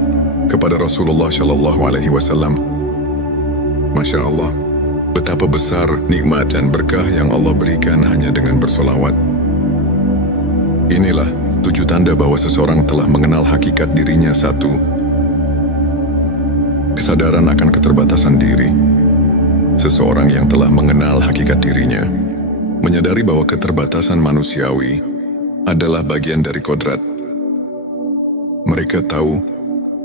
kepada Rasulullah Shallallahu Alaihi Wasallam. Masya Allah, betapa besar nikmat dan berkah yang Allah berikan hanya dengan bersolawat. Inilah 7 tanda bahwa seseorang telah mengenal hakikat dirinya. 1. Kesadaran akan keterbatasan diri. Seseorang yang telah mengenal hakikat dirinya menyadari bahwa keterbatasan manusiawi adalah bagian dari kodrat. Mereka tahu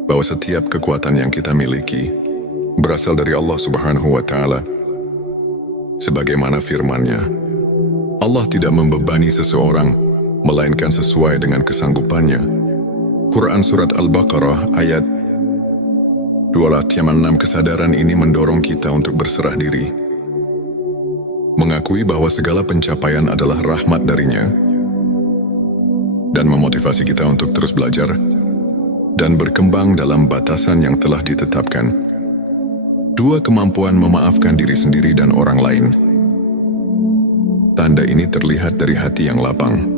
bahwa setiap kekuatan yang kita miliki berasal dari Allah Subhanahu wa Ta'ala. Sebagaimana firman-Nya, Allah tidak membebani seseorang melainkan sesuai dengan kesanggupannya. Quran Surat Al-Baqarah ayat 206. Kesadaran ini mendorong kita untuk berserah diri, mengakui bahwa segala pencapaian adalah rahmat darinya, dan memotivasi kita untuk terus belajar dan berkembang dalam batasan yang telah ditetapkan. 2. Kemampuan memaafkan diri sendiri dan orang lain. Tanda ini terlihat dari hati yang lapang.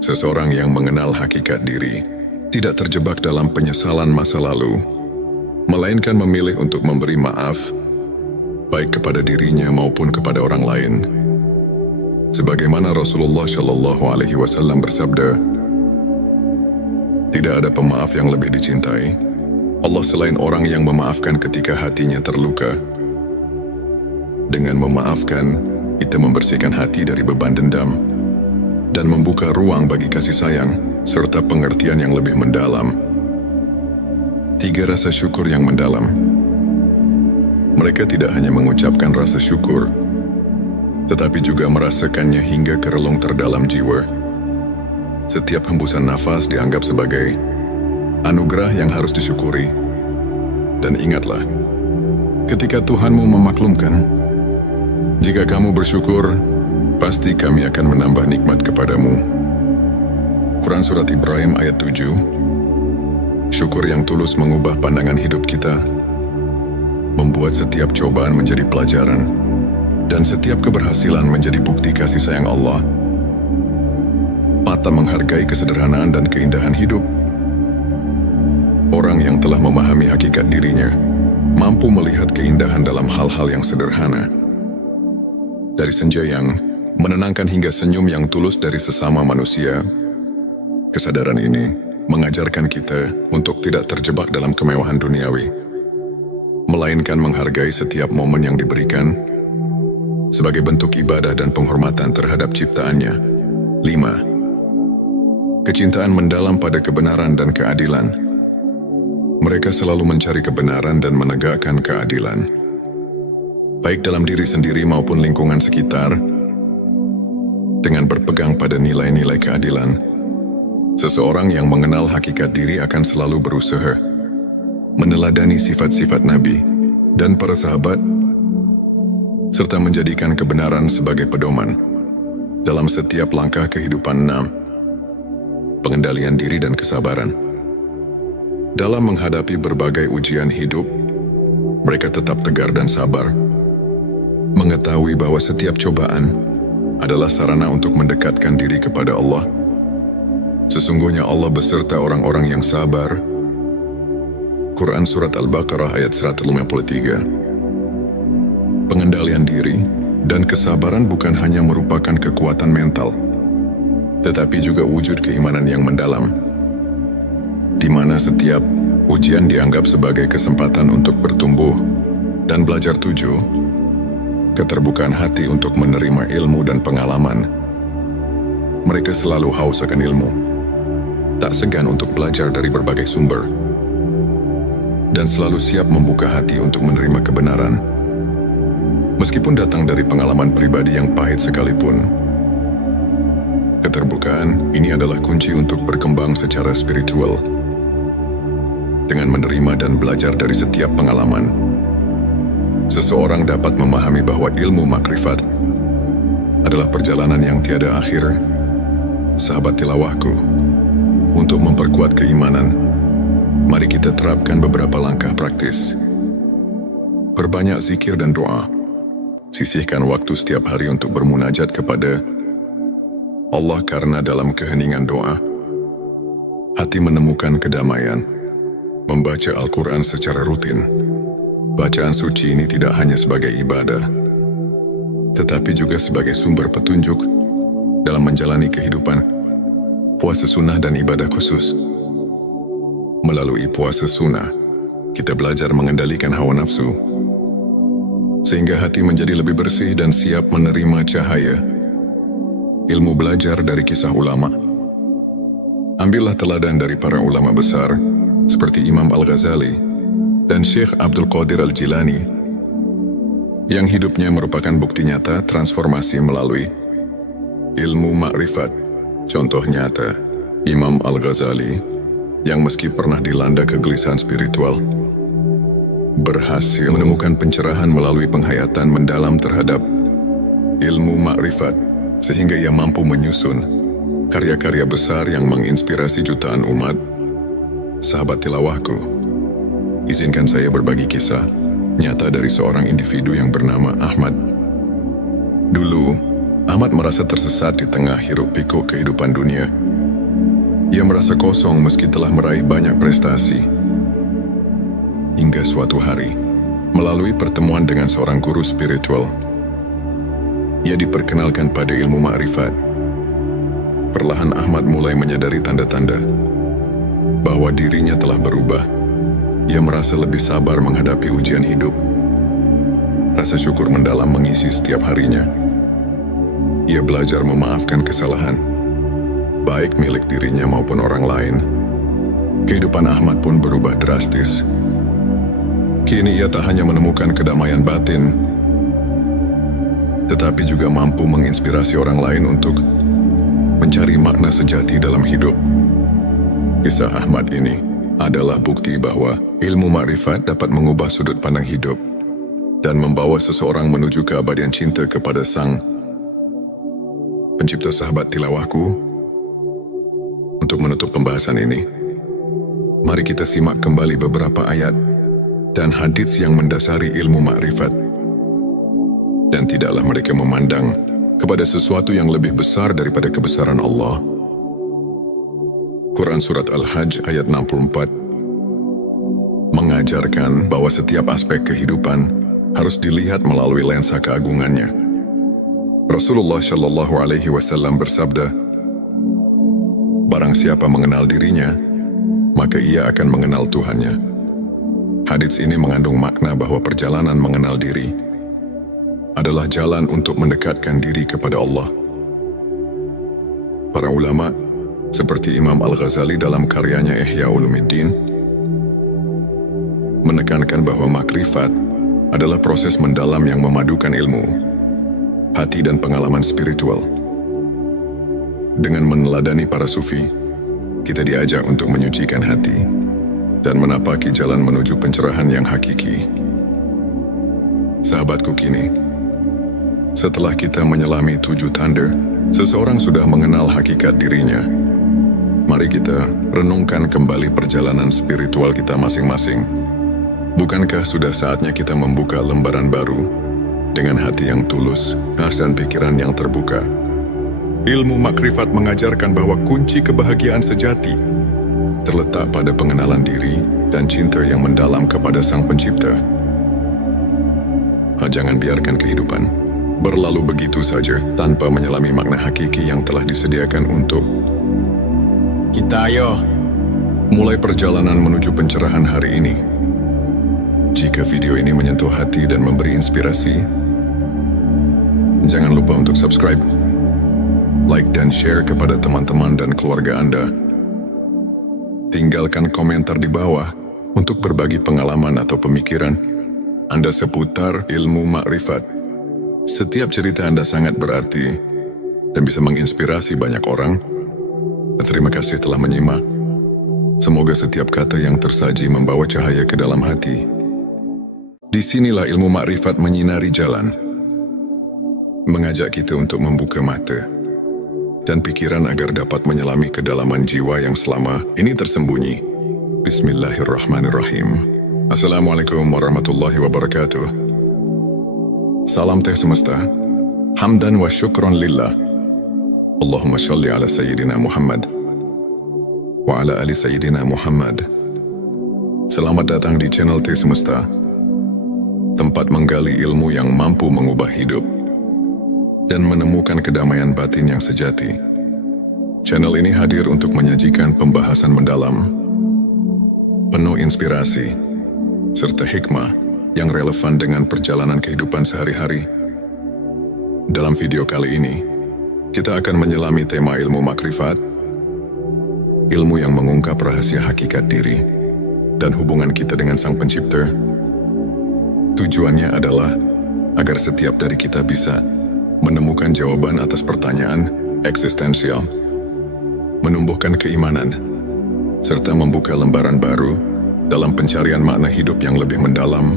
Seseorang yang mengenal hakikat diri tidak terjebak dalam penyesalan masa lalu, melainkan memilih untuk memberi maaf, baik kepada dirinya maupun kepada orang lain. Sebagaimana Rasulullah Shallallahu Alaihi Wasallam bersabda, tidak ada pemaaf yang lebih dicintai Allah selain orang yang memaafkan ketika hatinya terluka. Dengan memaafkan, kita membersihkan hati dari beban dendam dan membuka ruang bagi kasih sayang serta pengertian yang lebih mendalam. 3. Rasa syukur yang mendalam. Mereka tidak hanya mengucapkan rasa syukur, tetapi juga merasakannya hingga ke relung terdalam jiwa. Setiap hembusan nafas dianggap sebagai anugerah yang harus disyukuri. Dan ingatlah, ketika Tuhanmu memaklumkan, jika kamu bersyukur, pasti kami akan menambah nikmat kepadamu. Quran Surat Ibrahim ayat 7. Syukur yang tulus mengubah pandangan hidup kita, membuat setiap cobaan menjadi pelajaran, dan setiap keberhasilan menjadi bukti kasih sayang Allah. 4. Menghargai kesederhanaan dan keindahan hidup. Orang yang telah memahami hakikat dirinya mampu melihat keindahan dalam hal-hal yang sederhana. Dari senja yang menenangkan hingga senyum yang tulus dari sesama manusia. Kesadaran ini mengajarkan kita untuk tidak terjebak dalam kemewahan duniawi, melainkan menghargai setiap momen yang diberikan sebagai bentuk ibadah dan penghormatan terhadap ciptaannya. 5. Kecintaan mendalam pada kebenaran dan keadilan. Mereka selalu mencari kebenaran dan menegakkan keadilan, baik dalam diri sendiri maupun lingkungan sekitar. Dengan berpegang pada nilai-nilai keadilan, seseorang yang mengenal hakikat diri akan selalu berusaha meneladani sifat-sifat Nabi dan para sahabat, serta menjadikan kebenaran sebagai pedoman dalam setiap langkah kehidupan. 6. Pengendalian diri dan kesabaran. Dalam menghadapi berbagai ujian hidup, mereka tetap tegar dan sabar, mengetahui bahwa setiap cobaan adalah sarana untuk mendekatkan diri kepada Allah. Sesungguhnya Allah beserta orang-orang yang sabar. Quran Surat Al-Baqarah ayat 153. Pengendalian diri dan kesabaran bukan hanya merupakan kekuatan mental, tetapi juga wujud keimanan yang mendalam, di mana setiap ujian dianggap sebagai kesempatan untuk bertumbuh dan belajar. 7. Keterbukaan hati untuk menerima ilmu dan pengalaman. Mereka selalu haus akan ilmu, tak segan untuk belajar dari berbagai sumber, dan selalu siap membuka hati untuk menerima kebenaran. Meskipun datang dari pengalaman pribadi yang pahit sekalipun, keterbukaan ini adalah kunci untuk berkembang secara spiritual. Dengan menerima dan belajar dari setiap pengalaman, seseorang dapat memahami bahwa ilmu makrifat adalah perjalanan yang tiada akhir. Sahabat tilawahku, untuk memperkuat keimanan, mari kita terapkan beberapa langkah praktis. Perbanyak zikir dan doa. Sisihkan waktu setiap hari untuk bermunajat kepada Allah, karena dalam keheningan doa, hati menemukan kedamaian. Membaca Al-Quran secara rutin. Bacaan suci ini tidak hanya sebagai ibadah, tetapi juga sebagai sumber petunjuk dalam menjalani kehidupan. Puasa sunnah dan ibadah khusus. Melalui puasa sunnah, kita belajar mengendalikan hawa nafsu, sehingga hati menjadi lebih bersih dan siap menerima cahaya ilmu. Belajar dari kisah ulama. Ambillah teladan dari para ulama besar, seperti Imam Al-Ghazali dan Syekh Abdul Qadir Al-Jilani, yang hidupnya merupakan bukti nyata transformasi melalui ilmu makrifat. Contoh nyata, Imam Al-Ghazali, yang meski pernah dilanda kegelisahan spiritual, berhasil menemukan pencerahan melalui penghayatan mendalam terhadap ilmu makrifat, sehingga ia mampu menyusun karya-karya besar yang menginspirasi jutaan umat. Sahabat tilawahku, izinkan saya berbagi kisah nyata dari seorang individu yang bernama Ahmad. Dulu, Ahmad merasa tersesat di tengah hiruk-pikuk kehidupan dunia. Ia merasa kosong meski telah meraih banyak prestasi. Hingga suatu hari, melalui pertemuan dengan seorang guru spiritual, ia diperkenalkan pada ilmu makrifat. Perlahan Ahmad mulai menyadari tanda-tanda bahwa dirinya telah berubah. Ia merasa lebih sabar menghadapi ujian hidup. Rasa syukur mendalam mengisi setiap harinya. Ia belajar memaafkan kesalahan, baik milik dirinya maupun orang lain. Kehidupan Ahmad pun berubah drastis. Kini ia tak hanya menemukan kedamaian batin, tetapi juga mampu menginspirasi orang lain untuk mencari makna sejati dalam hidup. Kisah Ahmad ini adalah bukti bahwa ilmu makrifat dapat mengubah sudut pandang hidup dan membawa seseorang menuju keabadian cinta kepada Sang Pencipta. Sahabat tilawahku, untuk menutup pembahasan ini, mari kita simak kembali beberapa ayat dan hadits yang mendasari ilmu makrifat. Dan tidaklah mereka memandang kepada sesuatu yang lebih besar daripada kebesaran Allah. Quran Surat Al-Hajj ayat 64 mengajarkan bahwa setiap aspek kehidupan harus dilihat melalui lensa keagungannya. Rasulullah Shallallahu Alaihi Wasallam bersabda, "Barang siapa mengenal dirinya, maka ia akan mengenal Tuhannya." Hadits ini mengandung makna bahwa perjalanan mengenal diri adalah jalan untuk mendekatkan diri kepada Allah. Para ulama, seperti Imam Al-Ghazali dalam karyanya Ihya Ulumuddin, menekankan bahwa makrifat adalah proses mendalam yang memadukan ilmu, hati dan pengalaman spiritual. Dengan meneladani para sufi, kita diajak untuk menyucikan hati dan menapaki jalan menuju pencerahan yang hakiki. Sahabatku, kini, setelah kita menyelami 7 tanda, seseorang sudah mengenal hakikat dirinya. Mari kita renungkan kembali perjalanan spiritual kita masing-masing. Bukankah sudah saatnya kita membuka lembaran baru dengan hati yang tulus, ikhlas dan pikiran yang terbuka? Ilmu makrifat mengajarkan bahwa kunci kebahagiaan sejati terletak pada pengenalan diri dan cinta yang mendalam kepada Sang Pencipta. Jangan biarkan kehidupan berlalu begitu saja tanpa menyelami makna hakiki yang telah disediakan untuk kita. Ayo, mulai perjalanan menuju pencerahan hari ini. Jika video ini menyentuh hati dan memberi inspirasi, jangan lupa untuk subscribe, like dan share kepada teman-teman dan keluarga Anda. Tinggalkan komentar di bawah untuk berbagi pengalaman atau pemikiran Anda seputar ilmu makrifat. Setiap cerita Anda sangat berarti dan bisa menginspirasi banyak orang. Terima kasih telah menyimak. Semoga setiap kata yang tersaji membawa cahaya ke dalam hati. Disinilah ilmu makrifat menyinari jalan, mengajak kita untuk membuka mata dan pikiran agar dapat menyelami kedalaman jiwa yang selama ini tersembunyi. Bismillahirrahmanirrahim. Assalamualaikum warahmatullahi wabarakatuh. Salam teh semesta. Hamdan wa syukron lillah. Allahumma sholli ala Sayyidina Muhammad wa ala ali Sayyidina Muhammad. Selamat datang di channel Teh Semesta, tempat menggali ilmu yang mampu mengubah hidup dan menemukan kedamaian batin yang sejati. Channel ini hadir untuk menyajikan pembahasan mendalam, penuh inspirasi, serta hikmah yang relevan dengan perjalanan kehidupan sehari-hari. Dalam video kali ini, kita akan menyelami tema ilmu makrifat, ilmu yang mengungkap rahasia hakikat diri dan hubungan kita dengan Sang Pencipta. Tujuannya adalah agar setiap dari kita bisa menemukan jawaban atas pertanyaan eksistensial, menumbuhkan keimanan, serta membuka lembaran baru dalam pencarian makna hidup yang lebih mendalam.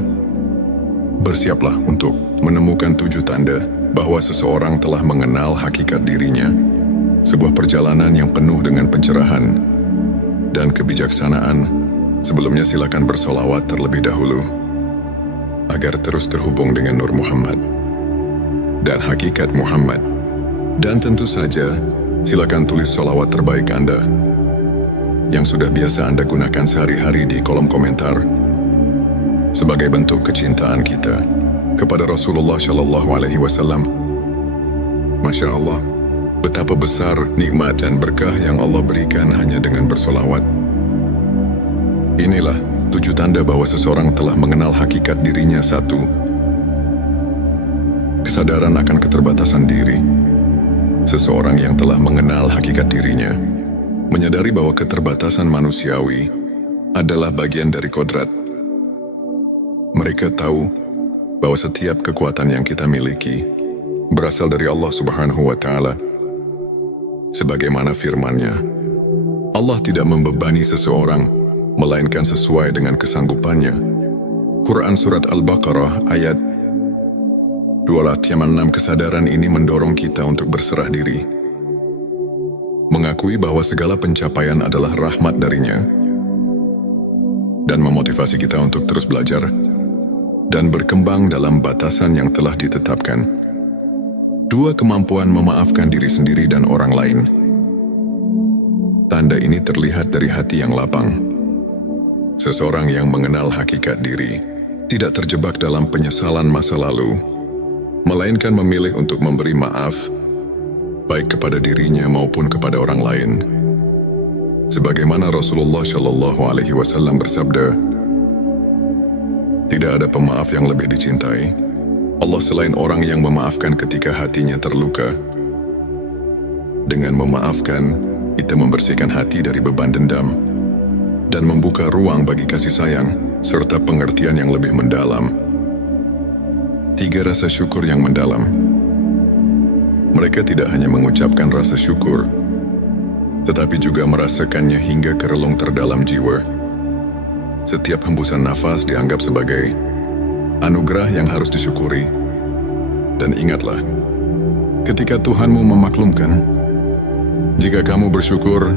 Bersiaplah untuk menemukan 7 tanda bahwa seseorang telah mengenal hakikat dirinya, sebuah perjalanan yang penuh dengan pencerahan dan kebijaksanaan. Sebelumnya silakan bersolawat terlebih dahulu agar terus terhubung dengan Nur Muhammad dan hakikat Muhammad. Dan tentu saja, silakan tulis sholawat terbaik Anda yang sudah biasa Anda gunakan sehari-hari di kolom komentar sebagai bentuk kecintaan kita kepada Rasulullah Shallallahu Alaihi Wasallam. Masya Allah, betapa besar nikmat dan berkah yang Allah berikan hanya dengan bersolawat. Inilah 7 tanda bahwa seseorang telah mengenal hakikat dirinya. 1. Kesadaran akan keterbatasan diri. Seseorang yang telah mengenal hakikat dirinya menyadari bahwa keterbatasan manusiawi adalah bagian dari kodrat. Mereka tahu bahwa setiap kekuatan yang kita miliki berasal dari Allah Subhanahu wa Ta'ala. Sebagaimana firman-Nya, Allah tidak membebani seseorang melainkan sesuai dengan kesanggupannya. Quran Surat Al-Baqarah ayat 206. Kesadaran ini mendorong kita untuk berserah diri, mengakui bahwa segala pencapaian adalah rahmat darinya, dan memotivasi kita untuk terus belajar dan berkembang dalam batasan yang telah ditetapkan. 2. Kemampuan memaafkan diri sendiri dan orang lain. Tanda ini terlihat dari hati yang lapang. Seseorang yang mengenal hakikat diri tidak terjebak dalam penyesalan masa lalu, melainkan memilih untuk memberi maaf, baik kepada dirinya maupun kepada orang lain. Sebagaimana Rasulullah Shallallahu Alaihi Wasallam bersabda, tidak ada pemaaf yang lebih dicintai Allah selain orang yang memaafkan ketika hatinya terluka. Dengan memaafkan, kita membersihkan hati dari beban dendam dan membuka ruang bagi kasih sayang serta pengertian yang lebih mendalam. 3. Rasa syukur yang mendalam. Mereka tidak hanya mengucapkan rasa syukur, tetapi juga merasakannya hingga ke relung terdalam jiwa. Setiap hembusan nafas dianggap sebagai anugerah yang harus disyukuri. Dan ingatlah, ketika Tuhanmu memaklumkan, jika kamu bersyukur,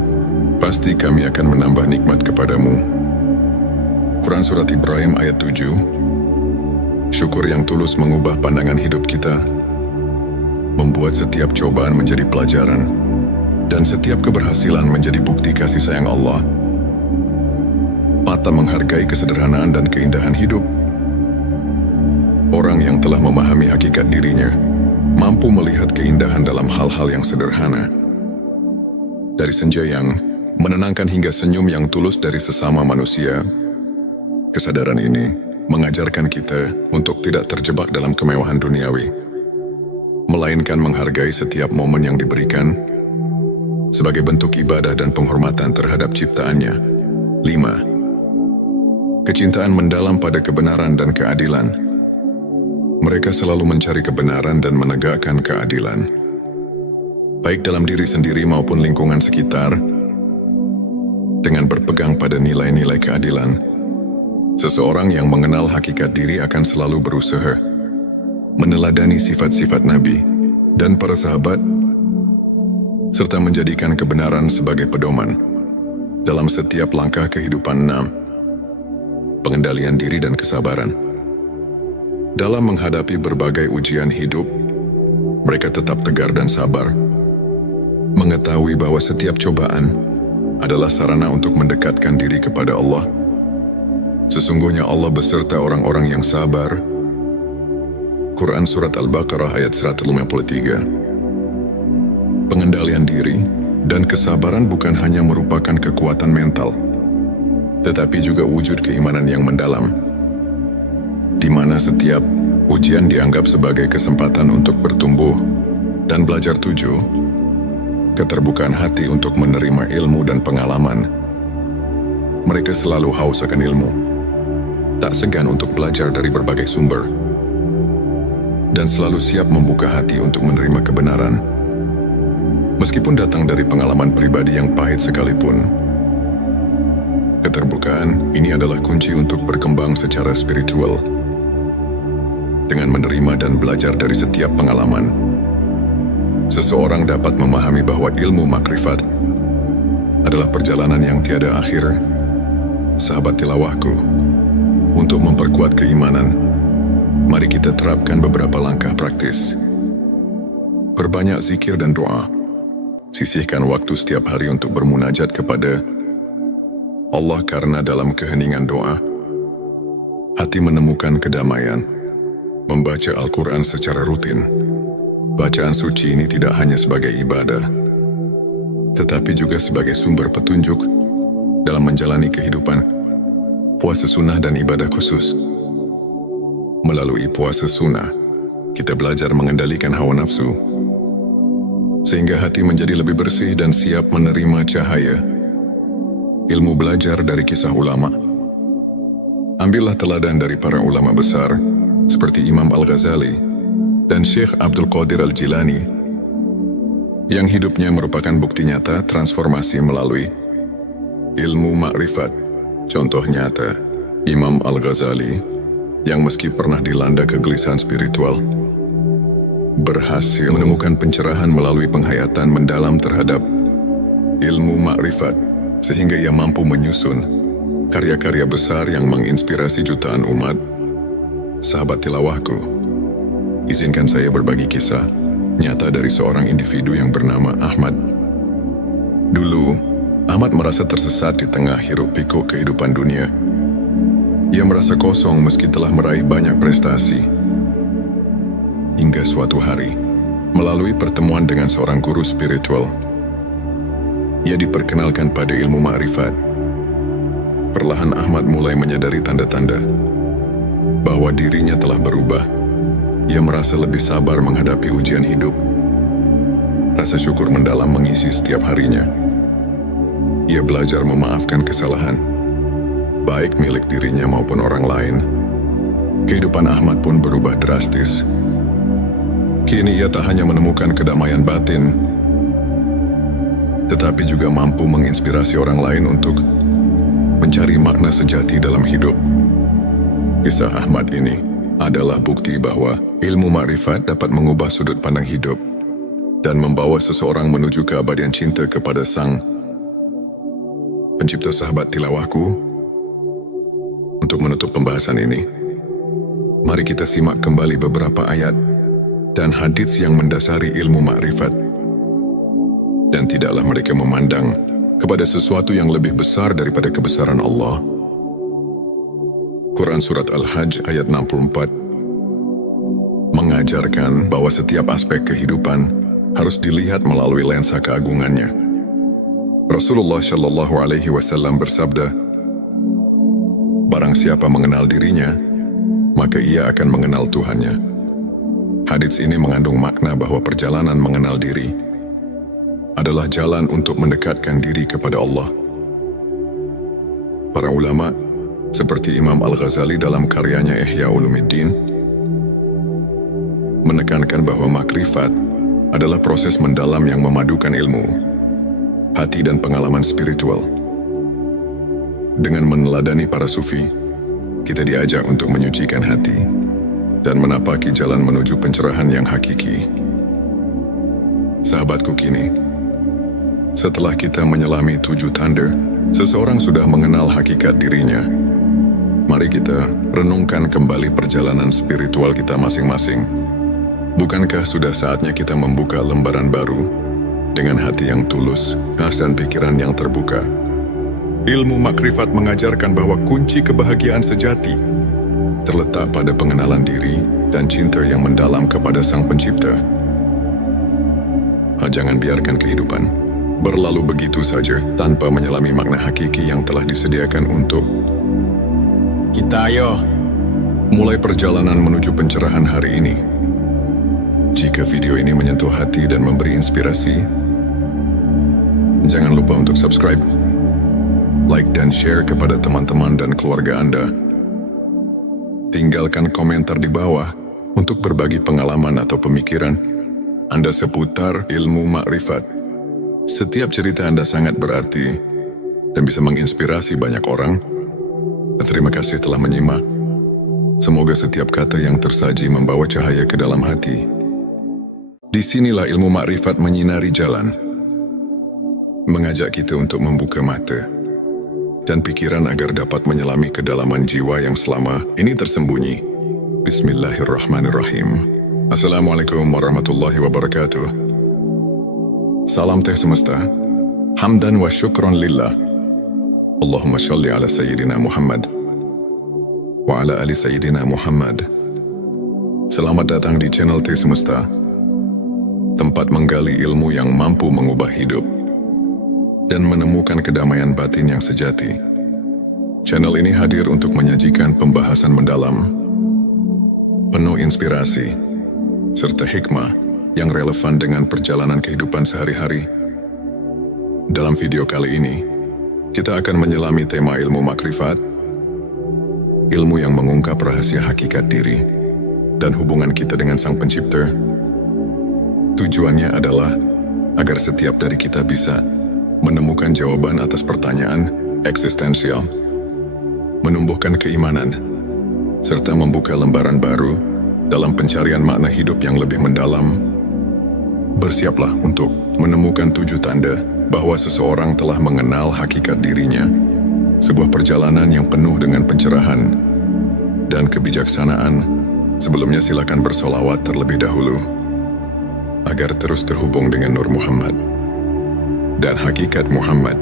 pasti kami akan menambah nikmat kepadamu. Quran Surat Ibrahim ayat 7. Syukur yang tulus mengubah pandangan hidup kita, membuat setiap cobaan menjadi pelajaran, dan setiap keberhasilan menjadi bukti kasih sayang Allah. Patah menghargai kesederhanaan dan keindahan hidup. Orang yang telah memahami hakikat dirinya mampu melihat keindahan dalam hal-hal yang sederhana. Dari senja yang menenangkan hingga senyum yang tulus dari sesama manusia. Kesadaran ini mengajarkan kita untuk tidak terjebak dalam kemewahan duniawi, melainkan menghargai setiap momen yang diberikan sebagai bentuk ibadah dan penghormatan terhadap ciptaannya. 5. Kecintaan mendalam pada kebenaran dan keadilan. Mereka selalu mencari kebenaran dan menegakkan keadilan, baik dalam diri sendiri maupun lingkungan sekitar. Dengan berpegang pada nilai-nilai keadilan, seseorang yang mengenal hakikat diri akan selalu berusaha meneladani sifat-sifat Nabi dan para sahabat, serta menjadikan kebenaran sebagai pedoman dalam setiap langkah kehidupan. 6. Pengendalian diri dan kesabaran. Dalam menghadapi berbagai ujian hidup, mereka tetap tegar dan sabar, mengetahui bahwa setiap cobaan adalah sarana untuk mendekatkan diri kepada Allah. Sesungguhnya Allah beserta orang-orang yang sabar. Quran Surat Al-Baqarah ayat 153. Pengendalian diri dan kesabaran bukan hanya merupakan kekuatan mental, tetapi juga wujud keimanan yang mendalam, di mana setiap ujian dianggap sebagai kesempatan untuk bertumbuh dan belajar. 7. Keterbukaan hati untuk menerima ilmu dan pengalaman. Mereka selalu haus akan ilmu, tak segan untuk belajar dari berbagai sumber, dan selalu siap membuka hati untuk menerima kebenaran, meskipun datang dari pengalaman pribadi yang pahit sekalipun. Keterbukaan ini adalah kunci untuk berkembang secara spiritual. Dengan menerima dan belajar dari setiap pengalaman, seseorang dapat memahami bahwa ilmu makrifat adalah perjalanan yang tiada akhir. Sahabat tilawahku, untuk memperkuat keimanan, mari kita terapkan beberapa langkah praktis. Perbanyak zikir dan doa. Sisihkan waktu setiap hari untuk bermunajat kepada Allah, karena dalam keheningan doa, hati menemukan kedamaian. Membaca Al-Quran secara rutin. Bacaan suci ini tidak hanya sebagai ibadah, tetapi juga sebagai sumber petunjuk dalam menjalani kehidupan. Puasa sunnah dan ibadah khusus. Melalui puasa sunnah, kita belajar mengendalikan hawa nafsu, sehingga hati menjadi lebih bersih dan siap menerima cahaya ilmu. Belajar dari kisah ulama. Ambillah teladan dari para ulama besar, seperti Imam Al-Ghazali dan Syekh Abdul Qadir Al-Jilani, yang hidupnya merupakan bukti nyata transformasi melalui ilmu makrifat. Contoh nyata, Imam Al-Ghazali, yang meski pernah dilanda kegelisahan spiritual, berhasil menemukan pencerahan melalui penghayatan mendalam terhadap ilmu makrifat, sehingga ia mampu menyusun karya-karya besar yang menginspirasi jutaan umat. Sahabat tilawahku, izinkan saya berbagi kisah nyata dari seorang individu yang bernama Ahmad. Dulu, Ahmad merasa tersesat di tengah hiruk-pikuk kehidupan dunia. Ia merasa kosong meski telah meraih banyak prestasi. Hingga suatu hari, melalui pertemuan dengan seorang guru spiritual, ia diperkenalkan pada ilmu ma'rifat. Perlahan Ahmad mulai menyadari tanda-tanda bahwa dirinya telah berubah. Ia merasa lebih sabar menghadapi ujian hidup. Rasa syukur mendalam mengisi setiap harinya. Ia belajar memaafkan kesalahan, baik milik dirinya maupun orang lain. Kehidupan Ahmad pun berubah drastis. Kini ia tak hanya menemukan kedamaian batin, tetapi juga mampu menginspirasi orang lain untuk mencari makna sejati dalam hidup. Kisah Ahmad ini adalah bukti bahwa ilmu makrifat dapat mengubah sudut pandang hidup dan membawa seseorang menuju keabadian cinta kepada Sang Pencipta. Sahabat tilawahku, untuk menutup pembahasan ini, mari kita simak kembali beberapa ayat dan hadits yang mendasari ilmu makrifat. Dan tidaklah mereka memandang kepada sesuatu yang lebih besar daripada kebesaran Allah. Quran Surat Al-Hajj ayat 64 mengajarkan bahwa setiap aspek kehidupan harus dilihat melalui lensa keagungannya. Rasulullah Shallallahu Alaihi Wasallam bersabda, "Barang siapa mengenal dirinya, maka ia akan mengenal Tuhannya." Hadits ini mengandung makna bahwa perjalanan mengenal diri adalah jalan untuk mendekatkan diri kepada Allah. Para ulama, seperti Imam Al-Ghazali dalam karyanya Ihya Ulumuddin, menekankan bahwa makrifat adalah proses mendalam yang memadukan ilmu, hati dan pengalaman spiritual. Dengan meneladani para sufi, kita diajak untuk menyucikan hati dan menapaki jalan menuju pencerahan yang hakiki. Sahabatku kini, setelah kita menyelami 7 tanda, seseorang sudah mengenal hakikat dirinya. Mari kita renungkan kembali perjalanan spiritual kita masing-masing. Bukankah sudah saatnya kita membuka lembaran baru dengan hati yang tulus, dan pikiran yang terbuka? Ilmu makrifat mengajarkan bahwa kunci kebahagiaan sejati terletak pada pengenalan diri dan cinta yang mendalam kepada Sang Pencipta. Jangan biarkan kehidupan berlalu begitu saja tanpa menyelami makna hakiki yang telah disediakan untuk kita. Ayo, mulai perjalanan menuju pencerahan hari ini. Jika video ini menyentuh hati dan memberi inspirasi, jangan lupa untuk subscribe, like dan share kepada teman-teman dan keluarga Anda. Tinggalkan komentar di bawah untuk berbagi pengalaman atau pemikiran Anda seputar ilmu makrifat. Setiap cerita Anda sangat berarti dan bisa menginspirasi banyak orang. Terima kasih telah menyimak. Semoga setiap kata yang tersaji membawa cahaya ke dalam hati. Disinilah ilmu makrifat menyinari jalan, mengajak kita untuk membuka mata dan pikiran agar dapat menyelami kedalaman jiwa yang selama ini tersembunyi. Bismillahirrahmanirrahim. Assalamualaikum warahmatullahi wabarakatuh. Salam teh semesta. Hamdan wa syukron lillah. Allahumma sholli ala Sayyidina Muhammad wa ala ali Sayyidina Muhammad. Selamat datang di channel Teh Semesta, tempat menggali ilmu yang mampu mengubah hidup dan menemukan kedamaian batin yang sejati. Channel ini hadir untuk menyajikan pembahasan mendalam, penuh inspirasi, serta hikmah yang relevan dengan perjalanan kehidupan sehari-hari. Dalam video kali ini, kita akan menyelami tema ilmu makrifat, ilmu yang mengungkap rahasia hakikat diri dan hubungan kita dengan Sang Pencipta. Tujuannya adalah agar setiap dari kita bisa menemukan jawaban atas pertanyaan eksistensial, menumbuhkan keimanan, serta membuka lembaran baru dalam pencarian makna hidup yang lebih mendalam. Bersiaplah untuk menemukan 7 tanda bahwa seseorang telah mengenal hakikat dirinya, sebuah perjalanan yang penuh dengan pencerahan dan kebijaksanaan. Sebelumnya silakan bersolawat terlebih dahulu agar terus terhubung dengan Nur Muhammad dan hakikat Muhammad.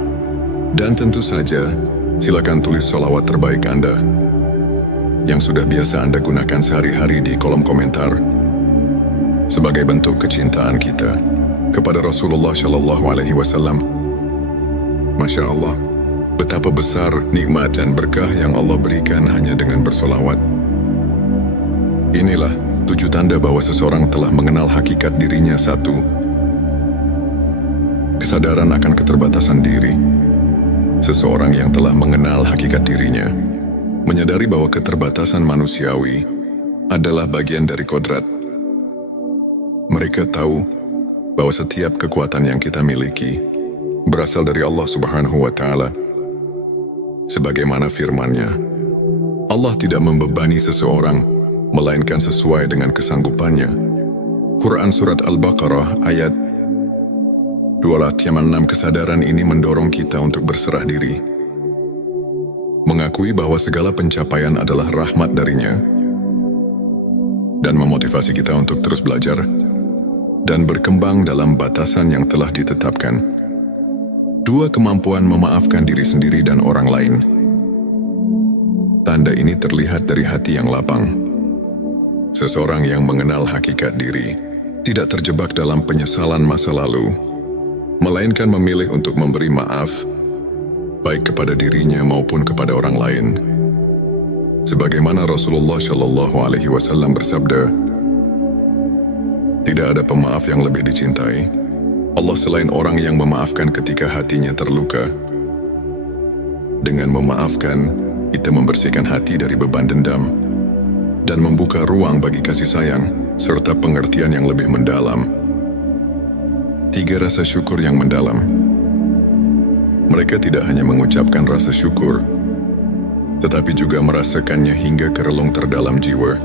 Dan tentu saja, silakan tulis solawat terbaik Anda yang sudah biasa Anda gunakan sehari-hari di kolom komentar sebagai bentuk kecintaan kita kepada Rasulullah Shallallahu Alaihi Wasallam. Masya Allah, betapa besar nikmat dan berkah yang Allah berikan hanya dengan bersolawat. Inilah 7 tanda bahwa seseorang telah mengenal hakikat dirinya. 1. Kesadaran akan keterbatasan diri. Seseorang yang telah mengenal hakikat dirinya menyadari bahwa keterbatasan manusiawi adalah bagian dari kodrat. Mereka tahu bahwa setiap kekuatan yang kita miliki berasal dari Allah Subhanahu wa Ta'ala. Sebagaimana firman-Nya, Allah tidak membebani seseorang melainkan sesuai dengan kesanggupannya. Quran Surat Al-Baqarah ayat 256. Kesadaran ini mendorong kita untuk berserah diri, mengakui bahwa segala pencapaian adalah rahmat darinya, dan memotivasi kita untuk terus belajar dan berkembang dalam batasan yang telah ditetapkan. 2. Kemampuan memaafkan diri sendiri dan orang lain. Tanda ini terlihat dari hati yang lapang. Seseorang yang mengenal hakikat diri tidak terjebak dalam penyesalan masa lalu, melainkan memilih untuk memberi maaf, baik kepada dirinya maupun kepada orang lain. Sebagaimana Rasulullah Shallallahu Alaihi Wasallam bersabda, Tidak ada pemaaf yang lebih dicintai Allah selain orang yang memaafkan ketika hatinya terluka. Dengan memaafkan, kita membersihkan hati dari beban dendam dan membuka ruang bagi kasih sayang serta pengertian yang lebih mendalam. 3 rasa syukur yang mendalam. Mereka tidak hanya mengucapkan rasa syukur, tetapi juga merasakannya hingga ke relung terdalam jiwa.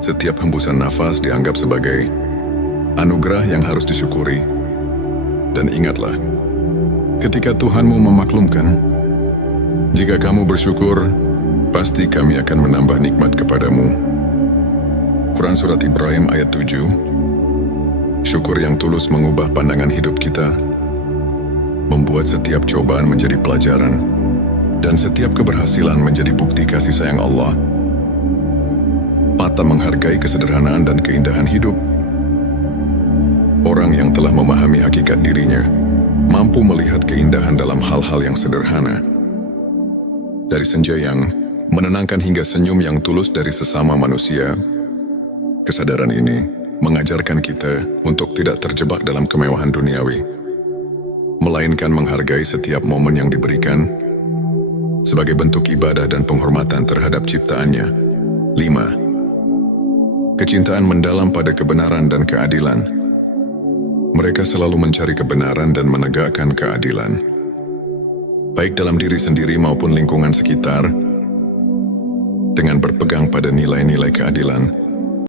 Setiap hembusan nafas dianggap sebagai anugerah yang harus disyukuri. Dan ingatlah, ketika Tuhanmu memaklumkan, jika kamu bersyukur, pasti kami akan menambah nikmat kepadamu. Quran Surat Ibrahim ayat 7. Syukur yang tulus mengubah pandangan hidup kita, membuat setiap cobaan menjadi pelajaran, dan setiap keberhasilan menjadi bukti kasih sayang Allah. Mata menghargai kesederhanaan dan keindahan hidup. Orang yang telah memahami hakikat dirinya, mampu melihat keindahan dalam hal-hal yang sederhana. Dari senja yang menenangkan hingga senyum yang tulus dari sesama manusia, kesadaran ini mengajarkan kita untuk tidak terjebak dalam kemewahan duniawi, melainkan menghargai setiap momen yang diberikan sebagai bentuk ibadah dan penghormatan terhadap ciptaannya. 5. Kecintaan mendalam pada kebenaran dan keadilan. Mereka selalu mencari kebenaran dan menegakkan keadilan, baik dalam diri sendiri maupun lingkungan sekitar. Dengan berpegang pada nilai-nilai keadilan,